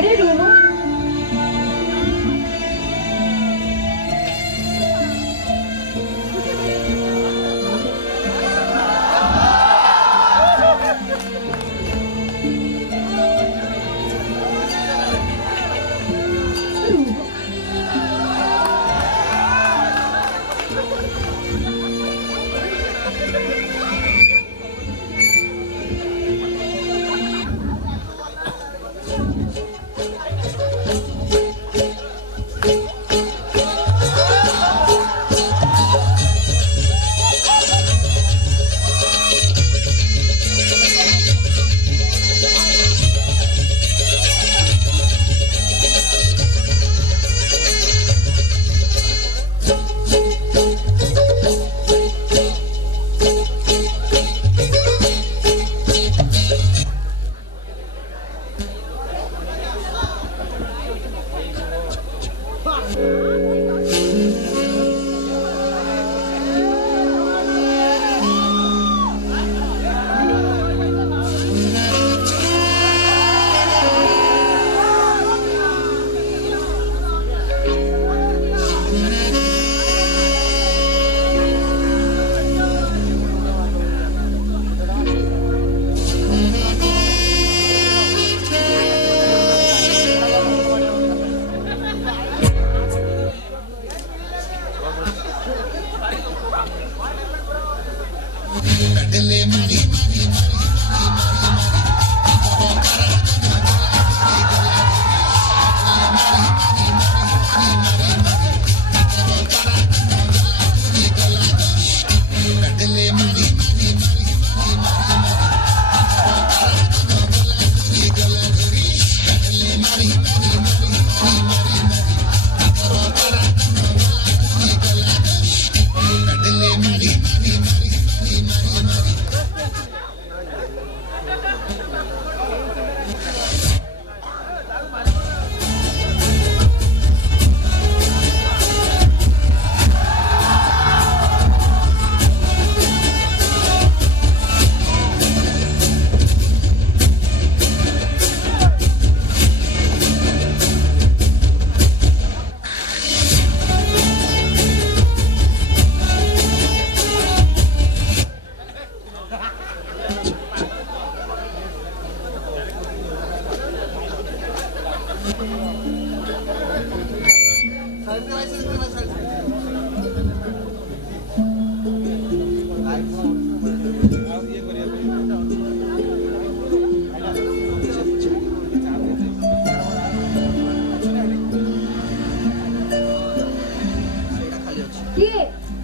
अरे रूह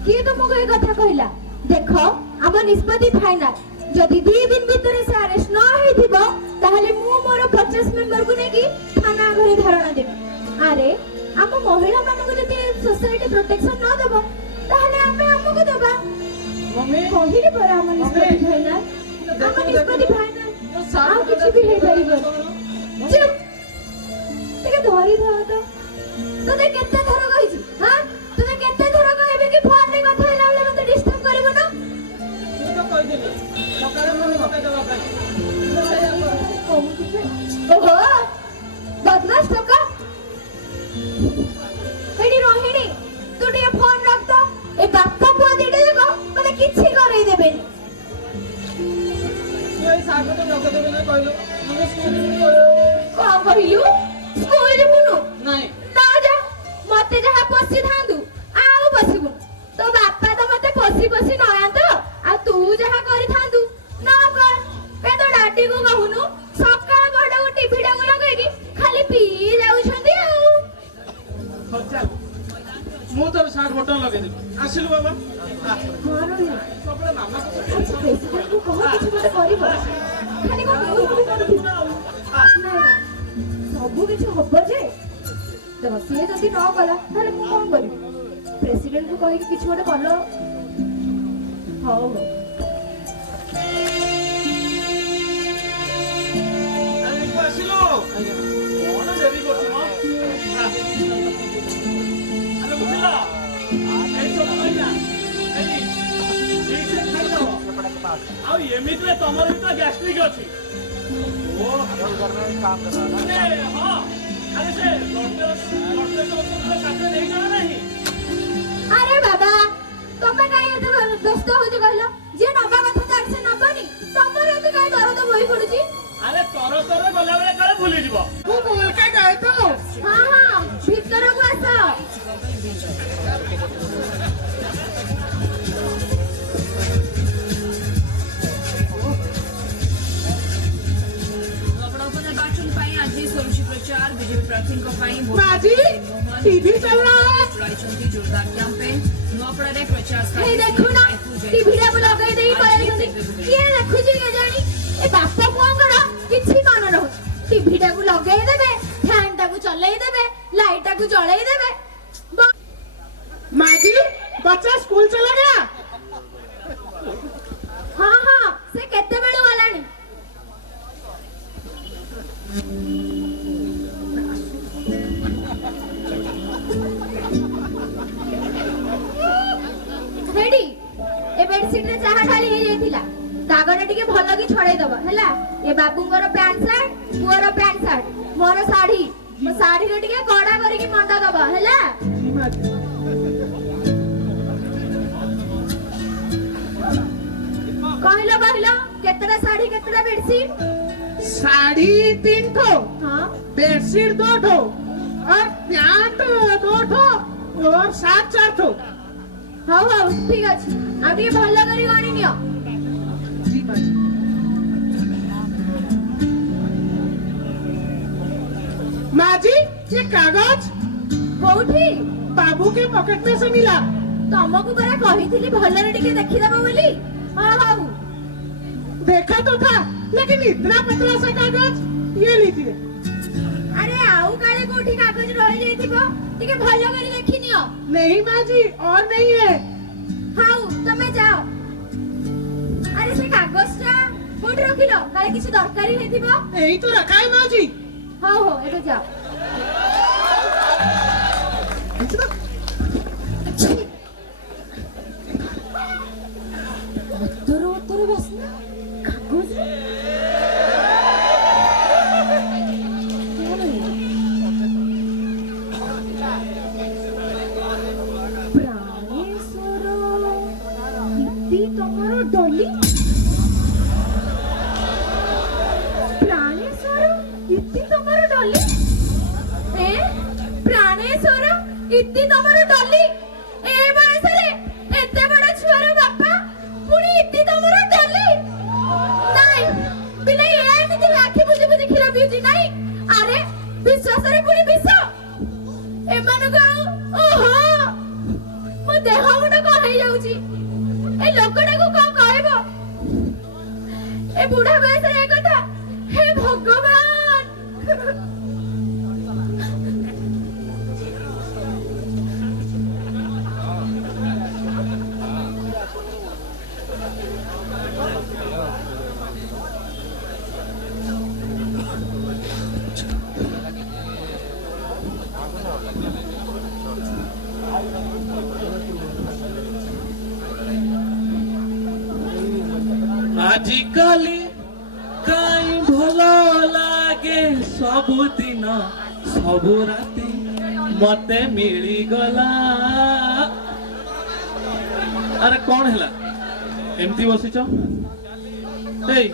किए तुमको ये कथा कहला देख आम निष्पत्ति फाइनाल जदि 2 दिन भितर से अरेस्ट न हेथिबो ताहले मु मोर 50 मेंबर को नेकी थाना घरे धारणा देबे। अरे आम महिला मानको जदि सोसाइटी प्रोटेक्शन न देबो ताहले आमे हमको देबा मम्मी कहिले पर आम निष्पत्ति फाइनाल आ किछ भी हे परिबो चुप तके धरी ध तो तते केते थर कहिछि हां तते केते थर कहबे कि फोन रे कथा हेला बेले मते डिस्टर्ब करबो ना तू तो कहि देले सकाळे मने पकाइ देबा ओहो बदमाश टका एडी रोहिणी तू टे फोन रख तो ए बाप्पा पुआ देडे देखो मने किछि करई देबे तू ए सागो तो रख देबे ना कहलो मने स्कूल को कहिलु स्कूल जिमुनु नाही ना जा मते जहा पसी थांदु आउ पसीबु तो बाप्पा तो मते पसी पसी न आंतो आ तू जहा करि थांदु ना कर पे तो डाटी को कहूनु सकाळ बडा को टीवी डागु लगे कि खाली पी जाउ छंदी आउ हो चल मु तो साग बटन लगे दे आसिलु बाबा हां रो सबले मामा को कहो किछ मते करिबो खाली को सब किछ होबो जे देखो सी जदि न कला ताले मु कोन करी प्रेसिडेंट को कहि किछ गोटे कलो हो अरे पासिलो कोन देवी करछो अरे बुझला ए सब कहिला एनी ठीक से खाइ दो आ एमित रे तमर भी तो गैस्ट्रिक अछि ओ घर में काम कर रहा है हां ଆରେ ସେ ଲଟେଶ ସାଥିରେ ନେଇ ଜଣା ନାହିଁ। ଆରେ ବାବା ତମେ କାଇଁ ଏତେ ବ୍ୟସ୍ତ ହଉଛ କହିଲ? ଯିଏ ନବା କଥା ତାର ସେ ନବନି, ତମର ଏତେ କାଇଁ ଦରଦ ବହି ପଡୁଛି? ଆରେ ତର ଗଲାବେଳେ କାଳେ ଭୁଲିଯିବ। ମୁଁ ବୋଲକା ଗए तो ହଁ ହଁ ଭିତରକୁ ଆସ। निर्वाचन ପାଇଁ ଆଜି ସରୁଛି ପ୍ରଚାର ବିଜେପି ପ୍ରାର୍ଥୀଙ୍କ ପାଇଁ बाजी टीवी चल रहा है। ଚଳାଇଛନ୍ତି ଜୋରଦାର କ୍ୟାମ୍ପେନ୍ ନୂଆପଡ଼ାରେ ପ୍ରଚାର ହେଇ ଦେଖୁନ ଟିଭିଟା କୁ ଲଗେଇ ଦେଇ ପଳେଇଛନ୍ତି। କିଏ ଦେଖୁଛି କେଜାଣି? ଏ ବାପା ପୁଅଙ୍କର କିଛି ମନ ରହୁଛି। ଟିଭିଟାକୁ ଲଗେଇ ଦେବେ, ଫ୍ୟାନଟାକୁ ଚଲେଇ ଦେବେ, ଲାଇଟଟାକୁ ଜଳେଇ ଦେବେ। माँ जी बच्चा स्कूल चला गया। ହଁ ହଁ ସେ କେତେବେଳୁ ଗଲାଣି। ହେଡି ଏ ବେଡସିଟ୍ ରେ ଚାହା ଢାଳି ହେଇଯାଇଥିଲା, ଦାଗଟା ଟିକେ ଭଲ କି ଛଡେଇ ଦବ ହେଲା। ଏ ବାବୁଙ୍କର ପ୍ୟାଣ୍ଟ ସାର୍ଟ, ପୁଅର ପ୍ୟାଣ୍ଟ ସାର୍ଟ, ମୋର ଶାଢୀ, ମୋ ଶାଢୀରେ ଟିକେ କଡା କରିକି ମଣ୍ଡ ଦବ ହେଲା। जी माँ जी। କହିଲ କହିଲ କେତେଟା ଶାଢୀ କେତେଟା ବେଡସିଟ୍? साड़ी 3 ठो, ହଁ बेडशीट 2 ठो और पैंट 2 ठो और सात 4 ठो। ହଉ ହଉ ଠିକ ଅଛି, ଆଉ ଟିକେ ଭଲ କରି ଗଣି ନିଅ। जी माँ जी। माँ जी ये कागज କୋଉଠି? बाबू के पॉकेट में से मिला। ତମକୁ ପରା କହିଥିଲି ଭଲରେ ଟିକେ ଦେଖିଦବ ବୋଲି। ହଁ ହଉ देखा तो था लेकिन इतना पतला सा कागज। ये लीजिए। ଆରେ ଆଉ କାଳେ କୋଉଠି କାଗଜ ରହିଯାଇଥିବ, ଟିକେ ଭଲ କରି ଦେଖି ନିଅ। नहीं माँ जी और नहीं है। ହଉ ତମେ ଯାଅ। ଆରେ ସେ କାଗଜଟା କୋଉଠି ରଖିଲ? କାଳେ କିଛି ଦରକାରୀ ହେଇଥିବ। यही तो रखा है माँ जी। ହଉ ହଉ ଏବେ ଯାଅ। ଉତ୍ତର ବାସ୍ନା କାଗଜ। ପ୍ରାଣେଶ୍ୱର ଇତି ତମର ଡଲି। ପ୍ରାଣେଶ୍ୱର ଇତି ତମର ଡଲି। ପ୍ରାଣେଶ୍ୱର ଇତି ତମର ଡଲି। ଏ ବୟସରେ ଏତେ ବଡ ଛୁଆର ବାପା, ପୁଣି ଇତି ତମର ଡଲି। ନାଇଁ ପିଲା ଏମିତି ଆଖି ବୁଜି ବୁଜି କ୍ଷୀର ପିଉଛି ନାଇଁ। ଆରେ ବିଶ୍ୱାସରେ ପୁଣି ବିଷ। ଏମାନଙ୍କୁ ଓହୋ ମୋ ଦେହ ମୁଣ୍ଡ କଣ ହେଇଯାଉଛି। ଏ ଲୋକଟାକୁ କଣ କହିବ? ଏ ବୁଢା ବୟସରେ ଏ କଥା। ହେ ଭଗବାନ। ଆଜିକାଲି କାଇଁ ଭଲ ଲାଗେ ସବୁଦିନ ସବୁ ରାତି ମତେ ମିଳିଗଲା। ଆରେ କଣ ହେଲା ଏମିତି ବସିଛ? ଏଇ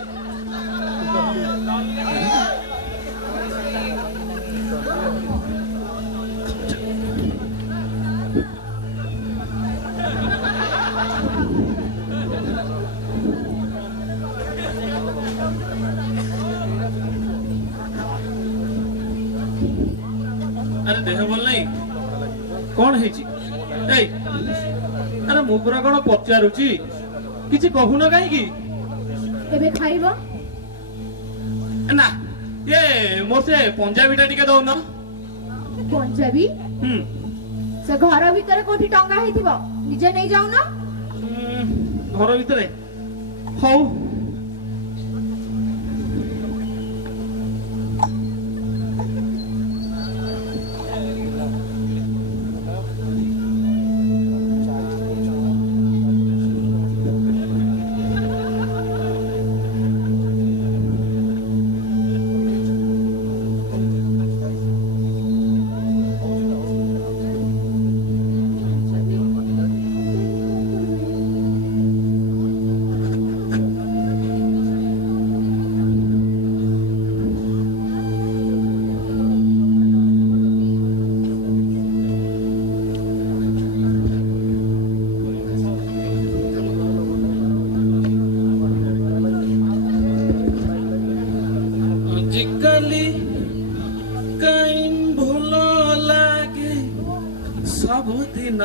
ଆରେ ଦେହ ଭଲ ନାହିଁ? କଣ ହେଇଛି? ଏଇ ଆରେ ମୁଁ ପୁରା କଣ ପଚାରୁଛି, କିଛି କହୁନ କାହିଁକି? ଏବେ ଖାଇବ? ନା ଏ ମୋର ସେ ପଞ୍ଜାବୀ ଟା ଟିକେ ଦଉନ। ପଞ୍ଜାବୀ? ସେ ଘର ଭିତରେ କୋଉଠି ଟଙ୍ଗା ହେଇଥିବ, ନିଜେ ନେଇ ଯାଉନ। ଘର ଭିତରେ? ହଉ। ଆଜିକାଲି କାଇଁ ଭଲ ଲାଗେ ସବୁଦିନ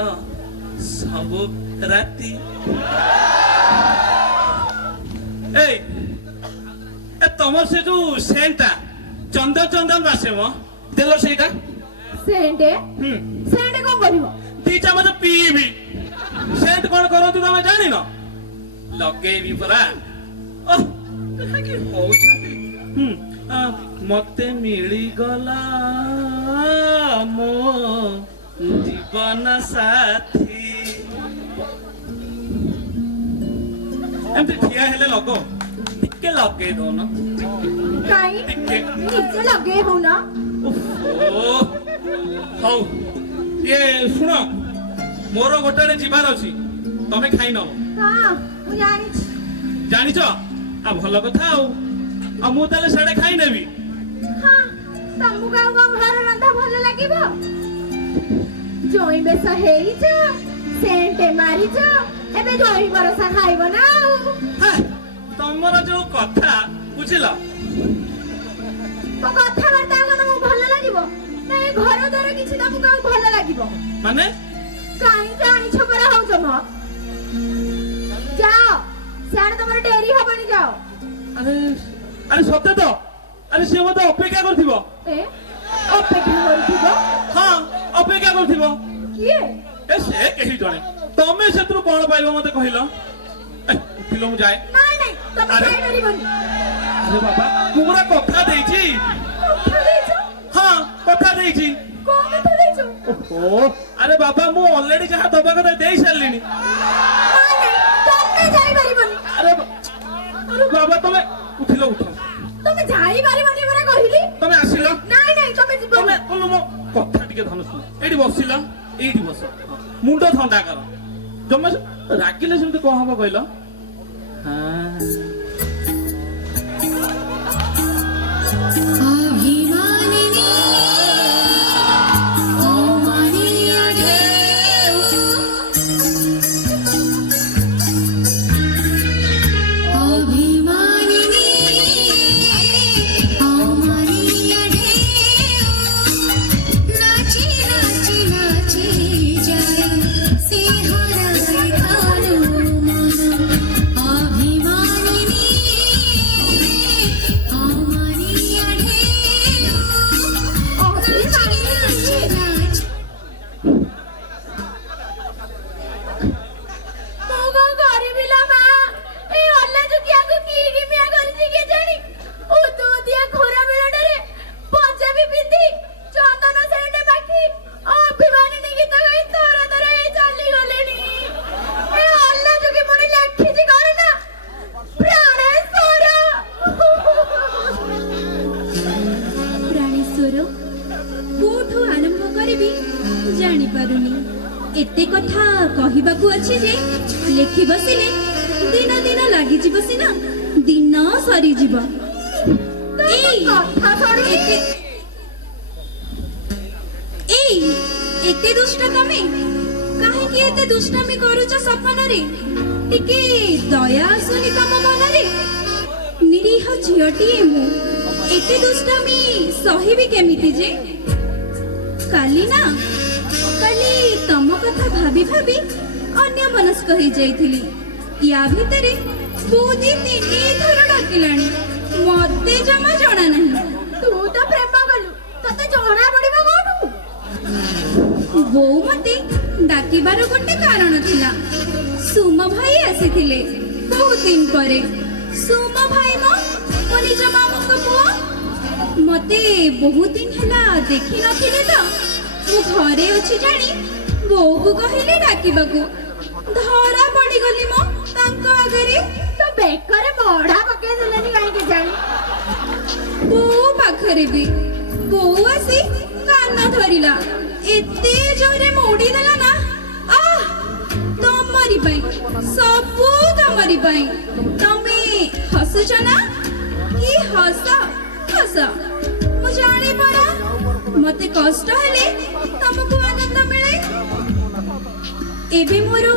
ସବୁ ରାତି। এই তোমার সে যে সেন্টটা চন্দন চন্দন বাসে ম দেল সেইটা সেন্টে সেন্টে কোন করিব? ଦି ଚାମଚ ପିଇବି। ସେଣ୍ଟ କଣ କରନ୍ତି ତମେ ଜାଣିନ? ଲଗେଇବି ପରା। କାହିଁକି ହଉଛନ୍ତି? ମତେ ମିଳିଗଲା ମୋ ଜୀବନ ସାଥୀ। ଏମିତି ଠିଆ ହେଲେ ଲଗ ଟିକେ ଲଗେଇ ଦଉନ। କାଇଁ ନିଜେ ଲଗେଇ ହଉ ନା? ହଉ ଇଏ ଶୁଣ, ମୋର ଗୋଟେ ଆଡେ ଯିବାର ଅଛି, ତମେ ଖାଇ ନବ। ହଁ ମୁଁ ଜାଣିଛି। ଜାଣିଛ? ଆଉ ଭଲ କଥା। ଆଉ ମୁଁ ତାହେଲେ ସିଆଡେ ଖାଇ ନେବି। ହଁ ତମକୁ ଆଉ କଣ ଘର ରନ୍ଧା ଭଲ ଲାଗିବ? ଜଇଁ ବେଶ ହେଇଛ, ସେଣ୍ଟ ମାରିଛ, ଏବେ ଜଇଁ ବରସା ଖାଇବ ନା ଆଉ। ତମର ଯୋଉ କଥା ବୁଝିଲ। ମୋ କଥାବାର୍ତ୍ତା ଆଉ ତମକୁ ଭଲ ଲାଗିବ ନା ଏ ଘର ଦ୍ୱାର କିଛି ତମକୁ ଆଉ ଭଲ ଲାଗିବ? ମାନେ କାହିଁ ଜାଣିଛ ପରା ହଉଛ ମ। ଯାଅ ସିଆଡେ ତମର ଡେରି ହବନି, ଯାଅ। ଆରେ ଆରେ ସତେ ତ? ଆରେ ସିଏ ମତେ ଅପେକ୍ଷା କରିଥିବ। ଅପେକ୍ଷା କରିଥିବ? ହଁ ଅପେକ୍ଷା କରିଥିବ। କିଏ? ସେ କେହି ଜଣେ। ତମେ ସେଥିରୁ କଣ ପାଇବ ମତେ କହିଲ? ଉଠିଲ ମୁଁ ଯାଏ। ନାଇଁ ନାଇଁ ତମେ ଯାଇପାରିବନି। ଆରେ ବାବା ମୁଁ ପୁରା କଥା ଦେଇଛି। କଥା ଦେଇଛ? ହଁ କଥା ଦେଇଛି। କଣ କଥା ଦେଇଛ? ଓହୋ ଆରେ ବାବା ମୁଁ ଅଲରେଡି ଯାହା ଦବା କଥା ଦେଇ ସାରିଲିଣି। ନାଇଁ ନାଇଁ ତମେ ଯାଇପାରିବନି। ଆରେ ବାବା ତମେ ଉଠିଲ ଉଠ। ତମେ ଯାଇପାରିବନି ପରା କହିଲି। ତମେ ଆସିଲ। ନାଇଁ ନାଇଁ ତମେ ଯିବନି। ତମେ ମୋ କଥା ଟିକେ ଧନ ଶୁଣ। ଏଇଠି ବସିଲ, ଏଇଠି ବସ, ମୁଣ୍ଡ ଥଣ୍ଡା କର। ଜମା ରାଗିଲେ ସେମିତି କଣ ହବ କହିଲ? एते कथा कहिबाकू अछि जे लेखि बसिले दिन दिन लागि जीव सिना दिन सरी जीव। एते दुष्ट तमे काहे कि एते दुष्टामी करूछ सपन रे? टिके दया आसुनी तम मन रे? निरीह झियटी मु एते दुष्टामी सहिबी केमिति जे? काली ना काली तम कथा भाबी भाबी अन्य मनस्क हो जाइथिली। या भितरे बुदी तिनी थर डाकिलाणी मते जमा जणा नहीं। तू तो प्रेम गलु तते जणा पड़िबा कोठू? बो मते डाकिबार गोटे कारण थिला। सुम भाई आसीथिले बहुत दिन परे। सुम भाई मो निज मामू को पुआ मते बहुत दिन हला देखि नथिले तो मु घरे अछि जानी बो को कहिले डाकिबाकू धरा पड़ी गली मो तांको आगरे। तो बेकरे मोढा पके देलेनी काहे के जानी? बो पाखरे भी बो आसी कान धरिला एते जोरे मोडी देला ना। आ तमरी पई सबू तमरी पई तमे हसुछ ना की हस हस मु जानी परा मते कष्ट हेले तमको आनंद मिले। एबे मोरो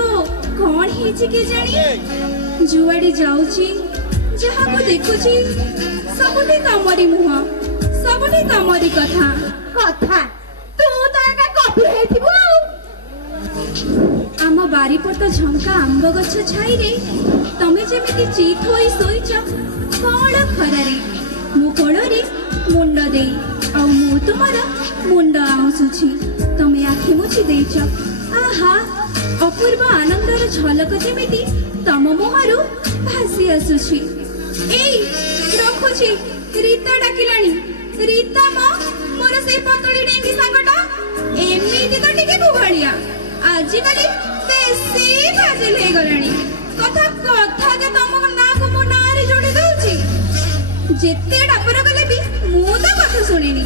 कोन हेछि के जानी जुआडी जाउची ଯାହାକୁ ଦେଖୁଛି ସବୁଠି ତମରି ମୁହଁ, ସବୁଠି ତମରି କଥା। କଥା ତୁ ତ ଏକା କପି ହେଇଥିବୁ ଆଉ। ଆମ ବାରିପଟ ଝଙ୍କା ଆମ୍ବ ଗଛ ଛାଇରେ ତମେ ଯେମିତି ଚିତ୍ ହୋଇ ଶୋଇଛ କଅଁଳ ଖରାରେ, ମୋ କୋଳରେ ମୁଣ୍ଡ ଦେଇ, ଆଉ ମୁଁ ତୁମର ମୁଣ୍ଡ ଆଉଁସୁଛି। ତମେ ଆଖି ମୁଛି ଦେଇଛ। ଆହା, ଅପୂର୍ବ ଆନନ୍ଦର ଝଲକ ଯେମିତି ତମ ମୁହଁରୁ ଭାସି ଆସୁଛି। ଏଇ ରଖୁଛି, ରୀତା ଡାକିଲାଣି। ରୀତା ମୋର ସେଇ ପତଳି ଡେଙ୍ଗି ସାଙ୍ଗଟା ଏମିତି ତ ଟିକେ କୁଭଳିଆ, ଆଜିକାଲି ବେଶୀ ଫାଜିଲ ହେଇଗଲାଣି। କଥା ଯେ ତମ ନାଁକୁ ମୋ ନାଁରେ ଯୋଡ଼ି ଦଉଛି। ଯେତେ ଡାକର କଲେ ବି ମୁଁ ତ କଥା ଶୁଣିନି।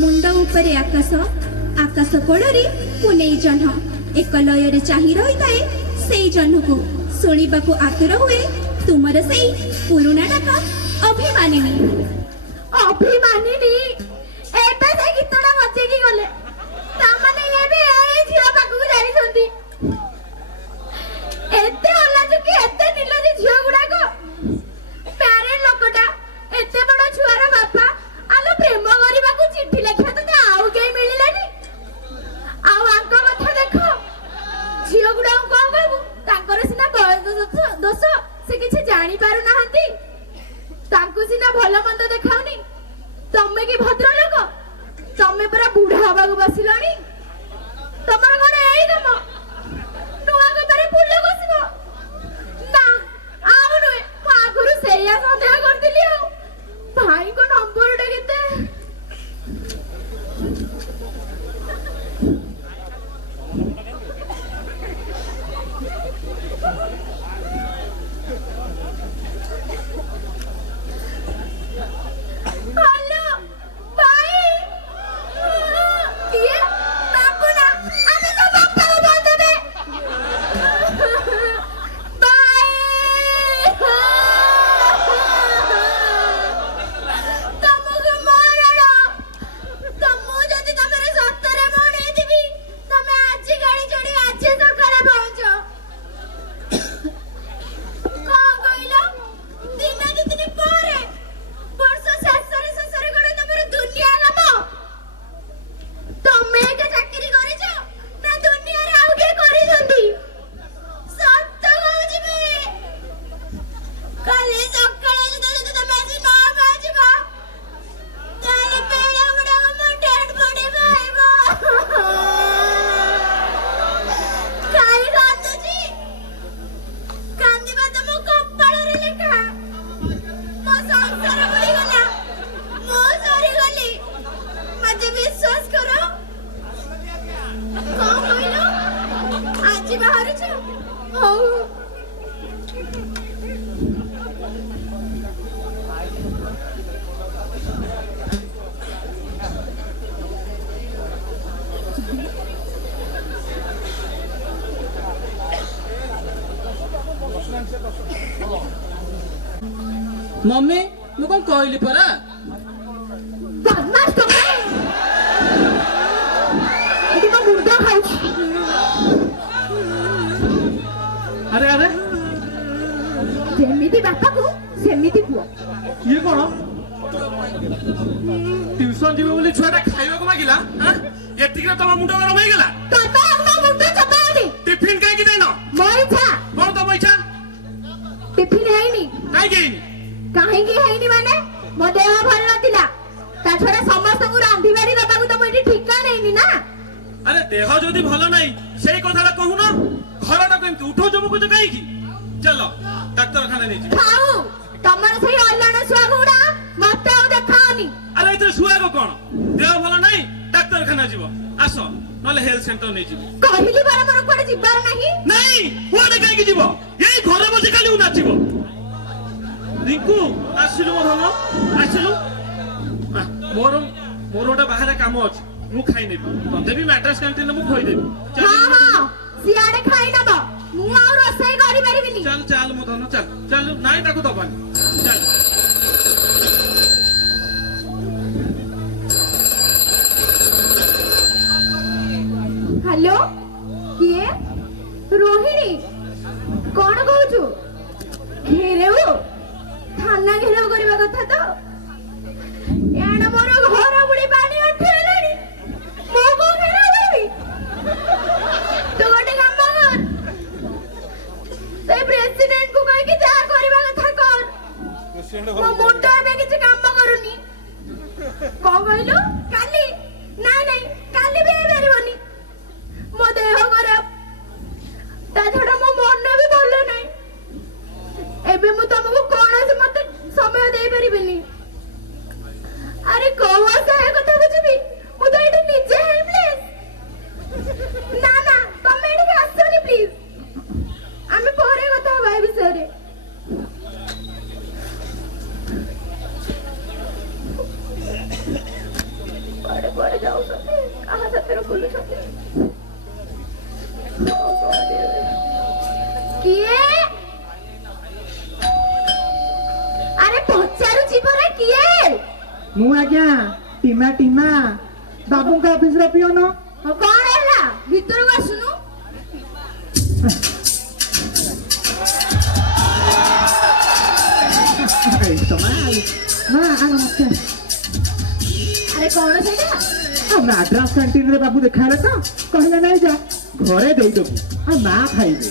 ମୁଣ୍ଡ ଉପରେ ଆକାଶ, ଆକାଶ କୋଳରେ ପୁନେଇ ଜହ୍ନ, ଏକ ଲୟରେ ଚାହିଁ ରହିଥାଏ ସେଇ ଜହ୍ନକୁ। ଶୁଣିବାକୁ ଆତୁର ହୁଏ ତୁମର ସେଇ ପୁରୁଣା ଡାକ ଅଭିମାନିନୀ। ଅଭିମାନିନୀ ଏବେ ସେ ଗୀତଟା ବଚେଇକି ଗଲେ। ତାମାନେ ଇଏ ବି ଏଇ ଝିଅ ପାଖକୁ ଯାଇଛନ୍ତି। ଏତେ ଅଲାଜୁକି, ଏତେ ନିଲଜି ଝିଅ ଗୁଡାକ। ପ୍ୟାରେଣ୍ଟ ଲୋକଟା, ଏତେ ବଡ ଛୁଆର ବାପା, ଆଲୋ ପ୍ରେମ କରିବାକୁ ଚିଠି ଲେଖିବା ତତେ ଆଉ କେହି ମିଳିଲେନି। ଆଉ ଆଙ୍କ କଥା ଦେଖ, ଝିଅ ଗୁଡାକୁ କଣ କହିବୁ? ତାଙ୍କର ସିନା ବୟସ ଦୋଷ, ସେ କିଛି ଜାଣି ପାରୁନାହାନ୍ତି। ତାଙ୍କୁ ସିନା ଭଲ ମନ୍ଦ ଦେଖାଉନି। ତମେ କି ଭଦ୍ରଲୋକ, ତମେ ପରା ବୁଢା ହବାକୁ ବସିଲଣି। ତମର କଣ ଏଇ କାମ? ନୂଆ କପାରେ ଫୁଲ ବସିବ ନା? ଆଉ ନୁହେଁ, ମୁଁ ଆଗରୁ ସେଇଆ ସନ୍ଦେହ କରିଥିଲି। ଆଉ ଭାଇଙ୍କ ନମ୍ବରଟା କେତେ? ହ୍ୟାଲୋ ଭାଇ। କିଏ? ବାବୁ ନା, ଆମେ ତ ବାପାକୁ ବନ୍ଧୁବେ। ଭାଇ ତମକୁ ମରଣ, ତମକୁ ଯଦି ତମର ସତରେ ମନେଇଥିବି ତମେ ଆଜି ଗାଡି ଚଢି ଆଜି ସକାଳେ ପହଞ୍ଚ। କଣ କହିଲ? ଦିନ ଦି ଦିନ ପରେ, ବର୍ଷ ଶେଷରେ କଣ ତମର ଦୁନିଆ କାମ? ତମେ ଏକା ଚାକିରି କରିଛ ନା ଦୁନିଆରେ ଆଉ କିଏ କରିଛନ୍ତି? ସତ କହୁଛି ବେ, କାଲି ସକାଳେ ଯଦି ତମେ ଆଜି ନ ପହଞ୍ଚିବ ତାହେଲେ ବେଳ ଗୁଡାକ ମୋ ଡେଡ୍ ବଡି ପାଇବ। କାହିଁ କାନ୍ଦୁଛି? କାନ୍ଦିବା ତ ମୋ କପାଳରେ ଲେଖା। ମୋ ସଂସାର ବୁଡ଼ିଗଲା, ମୁଁ ସରିଗଲି। ମତେ ବିଶ୍ୱାସ କର। କଣ କହିଲ? ଆଜି ବାହାରୁଛ? ହଉ। ମମି, ମୁଁ କଣ କହିଲି ପରା? ବଦମାସ ତମେ। ଏଠି ମୋ ମୁଣ୍ଡ ଖାଉଛି। ଆରେ ଆରେ, ଯେମିତି ବାପାକୁ ସେମିତି ପୁଅ। ଇଏ କଣ? ଟ୍ୟୁସନ ଯିବ ବୋଲି ଛୁଆଟା ଖାଇବାକୁ ମାଗିଲା, ଏତିକିରେ ତମ ମୁଣ୍ଡ ଗରମ ହେଇଗଲା? ତତେ ଆଉ ମୋ ମୁଣ୍ଡ ଚପାଅନି। ଟିଫିନ କାହିଁକି ଦେଇନ? ମୋ ଇଚ୍ଛା। କଣ ତମ ଇଚ୍ଛା? ଟିଫିନ ହେଇନି। କାହିଁକି ହେଇନି? କାହିଁକି ହେଇନି ମାନେ ମୋ ଦେହ ଭଲ ନଥିଲା। ତା ଛଡା ସମସ୍ତଙ୍କୁ ରାନ୍ଧି ବାଢି ଦବାକୁ ତ ମୁଁ ଏଠି ଠିକା ନେଇନି ନା। ଆରେ ଦେହ ଯଦି ଭଲ ନାହିଁ ସେଇ କଥାଟା କହୁନ। ଘରଟା କେମିତି ଉଠଉଛ ମୁକୁଛ କାହିଁକି? ଚାଲ ଡାକ୍ତରଖାନା ନେଇଯିବ। ଖାଉ, ତମର ସେଇ ଅଲଣ ଛୁଆ ଗୁଡା ମତେ ଆଉ ଦେଖାଅନି। ଆରେ ଏଥିରେ ଶୁଆଗ କଣ? ଦେହ ଭଲ ନାହିଁ, ଡାକ୍ତରଖାନା ଯିବ। ଆସ, ନହେଲେ ହେଲ୍ଥ ସେଣ୍ଟର ନେଇଯିବ। କହିଲି ପରା ମୋର କୁଆଡେ ଯିବାର ନାହିଁ। ନାଇଁ, କୁଆଡେ କାହିଁକି ଯିବ? ଏଇ ଘରେ ବସି ଖାଲି ନାଚିବ। ରିଙ୍କୁ, ଆସିଲୁ ମୋ ଧନ, ଆସିଲୁ। ମୋର ଗୋଟେ ବାହାରେ କାମ ଅଛି, ମୁଁ ଖାଇନେବି। ତତେ ବି ମ୍ୟାଟ୍ରେସ୍ କ୍ୟାଣ୍ଟିନରେ ମୁଁ ଖୋଇଦେବି। ହଁ, ସିଆଡେ ଖାଇ ନବ। ମୁଁ ଆଉ ରୋଷେଇ କରିପାରିବିନି। ଚାଲ ଚାଲ ମୋ ଧନ, ଚାଲ ଚାଲ। ନାଇଁ, ତାକୁ ଦବାନି। ଚାଲ। ହ୍ୟାଲୋ, କିଏ? ରୋହିଣୀ, କଣ କହୁଛୁ? ଘେରେଉ ଥାନା ଘେରାଉ କରିବା କଥା ତ ଏଆଡେ ମୋର ଘର ବୁଡି ପାଣି ଅଠେଇଲାଣି ମୁଁ କଣ ଘେରାଉ କରିବି ତୁ ଗୋଟେ କାମ କର ସେ ପ୍ରେସିଡେଣ୍ଟ କୁ କହିକି ଯାହା କରିବା କଥା କର ମୋ ମୁଣ୍ଡ ଏବେ କିଛି କାମ କରୁନି କଣ କହିଲୁ କାଲି ନାଇଁ ନାଇଁ କାଲି ବି ହେଇପାରିବନି ମୋ ଦେହ ଖରାପ ତା ଛଡା ମୋ ମନ ବି ଭଲ ନାହିଁ ଏବେ ମୁଁ ତମକୁ କୌଣସି ମତେ ସମୟ ଦେଇପାରିବିନି ଆରେ କୋଉ ଆଶାୟ କଥା ବୁଝିବି ମୁଁ ତ ଏଠି ନିଜେ ହେଲ୍ପଲେସ୍ ନା ନା ତମେ ଏଠିକି ଆସନି ପ୍ଲିଜ ଆମେ ପରେ କଥା ହବା ଏ ବିଷୟରେ କୁଆଡେ କୁଆଡେ ଯାଉଛନ୍ତି କାହା ସାଥିରେ ବୁଲୁଛନ୍ତି କିଏ ଆରେ ପଚାରୁଛି ପରା କିଏ ମୁଁ ଆଜ୍ଞା ଟିମା ଟିମା ବାବୁଙ୍କ ଅଫିସର ପିଅନ କଣ ହେଲା ଭିତରକୁ ଆସୁନୁ ଆରେ କଣ ସେଇଟା ମାଡ୍ରାସ କ୍ୟାଣ୍ଟିନରେ ବାବୁ ଦେଖାହେଲେ ତ କହିଲେ ନାଇଁ ଯା ଘରେ ଦେଇଦବୁ ଆଉ ମା ଖାଇବେ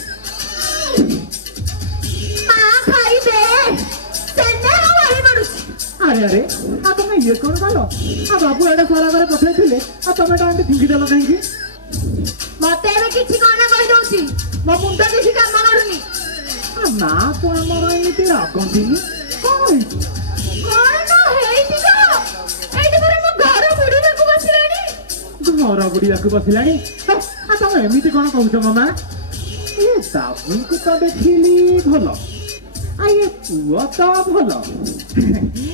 ମା ଖାଇବେ ସେନେ ବହି ପଡୁଛି ଆରେ ଆରେ ଆଉ ତମେ ଇଏ କଣ କଲ ଆଉ ବାବୁ ଏଇଟା ସାରା ଘରେ ପଠେଇଥିଲେ ଆଉ ତମେ ଏଟା ଏମିତି ଫିଙ୍ଗିଦେଲ କାହିଁକି ମତେ ଏବେ କିଛି କଣ କହିଦଉଛି ମୋ ମୁଣ୍ଡ କିଛି କାମ କରୁନି ମା ତ ଆମର ଏମିତି ରାଗନ୍ତିନି କଣ ହେଇଛି କଣ ନ ହେଇଛି ତ ଏଇଠି ପରା ମୋ ଘର ବୁଡିବାକୁ ବସିଲାଣି ଘର ବୁଡିବାକୁ ବସିଲାଣି ଆଉ ତମେ ଏମିତି କଣ କହୁଛ ମାମା ଏ ବାବୁଙ୍କୁ ତ ଦେଖିଲି ଭଲ ଆଉ ଏ ପୁଅ ତ ଭଲ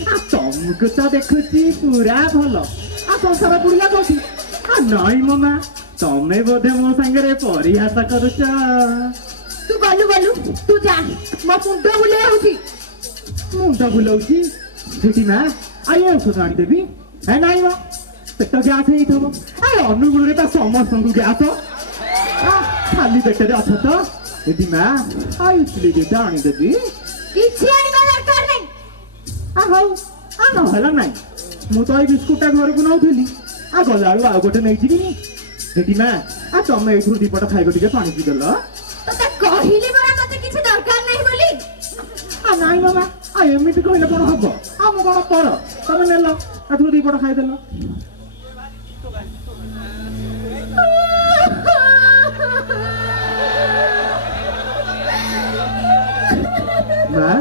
ଆଉ ତମକୁ ତ ଦେଖୁଛି ପୁରା ଭଲ ଆଉ ସଂସାର ବୁଡିଲା କହୁଛି ଆଉ ନାଇଁ ମାମା ତମେ ବୋଧେ ମୋ ସାଙ୍ଗରେ ପରିହାସ କରୁଛ ତୁ ଗଲୁ ଗଲୁ ତୁ ଯା ମୋ ମୁଣ୍ଡ ବୁଲେଇ ହଉଛି ମୁଣ୍ଡ ବୁଲଉଛି ସେଠି ନା ଆଉ ଏ ଔଷଧ ଆଣିଦେବି ଏ ନାଇଁ ମ ପେଟ ଗ୍ୟାସ୍ ହେଇଥିବ ଏ ଅନୁଗୁଳରେ ତା ସମସ୍ତଙ୍କୁ ଗ୍ୟାସ୍ ଖାଲି ପେଟରେ ଅଛ ତ ଏଠି ମା ଆଉ ଇଟିଲି ଦିଟା ଆଣିଦେବି କିଛି ଆଣିବା ଦରକାର ନାହିଁ ହଉ ନହେଲା ନାଇଁ ମୁଁ ତ ଏଇ ବିସ୍କୁଟଟା ଘରକୁ ନଉଥିଲି ଆଉ ଗଲାବେଳୁ ଆଉ ଗୋଟେ ନେଇଯିବିନି ଏଠି ମା ତମେ ଏଇଥିରୁ ଦିପଟ ଖାଇବ ଟିକେ ପାଣି ପିଇଦେଲ ତତେ କହିଲି ପରା ମତେ କିଛି ଦରକାର ନାହିଁ ବୋଲି ନାଇଁ ମାମା ଆଉ ଏମିତି କହିଲେ କଣ ହବ ଆଉ ମୁଁ କଣ କର ତମେ ନେଲ ଏଥିରୁ ଦିପଟ ଖାଇଦେଲ ମା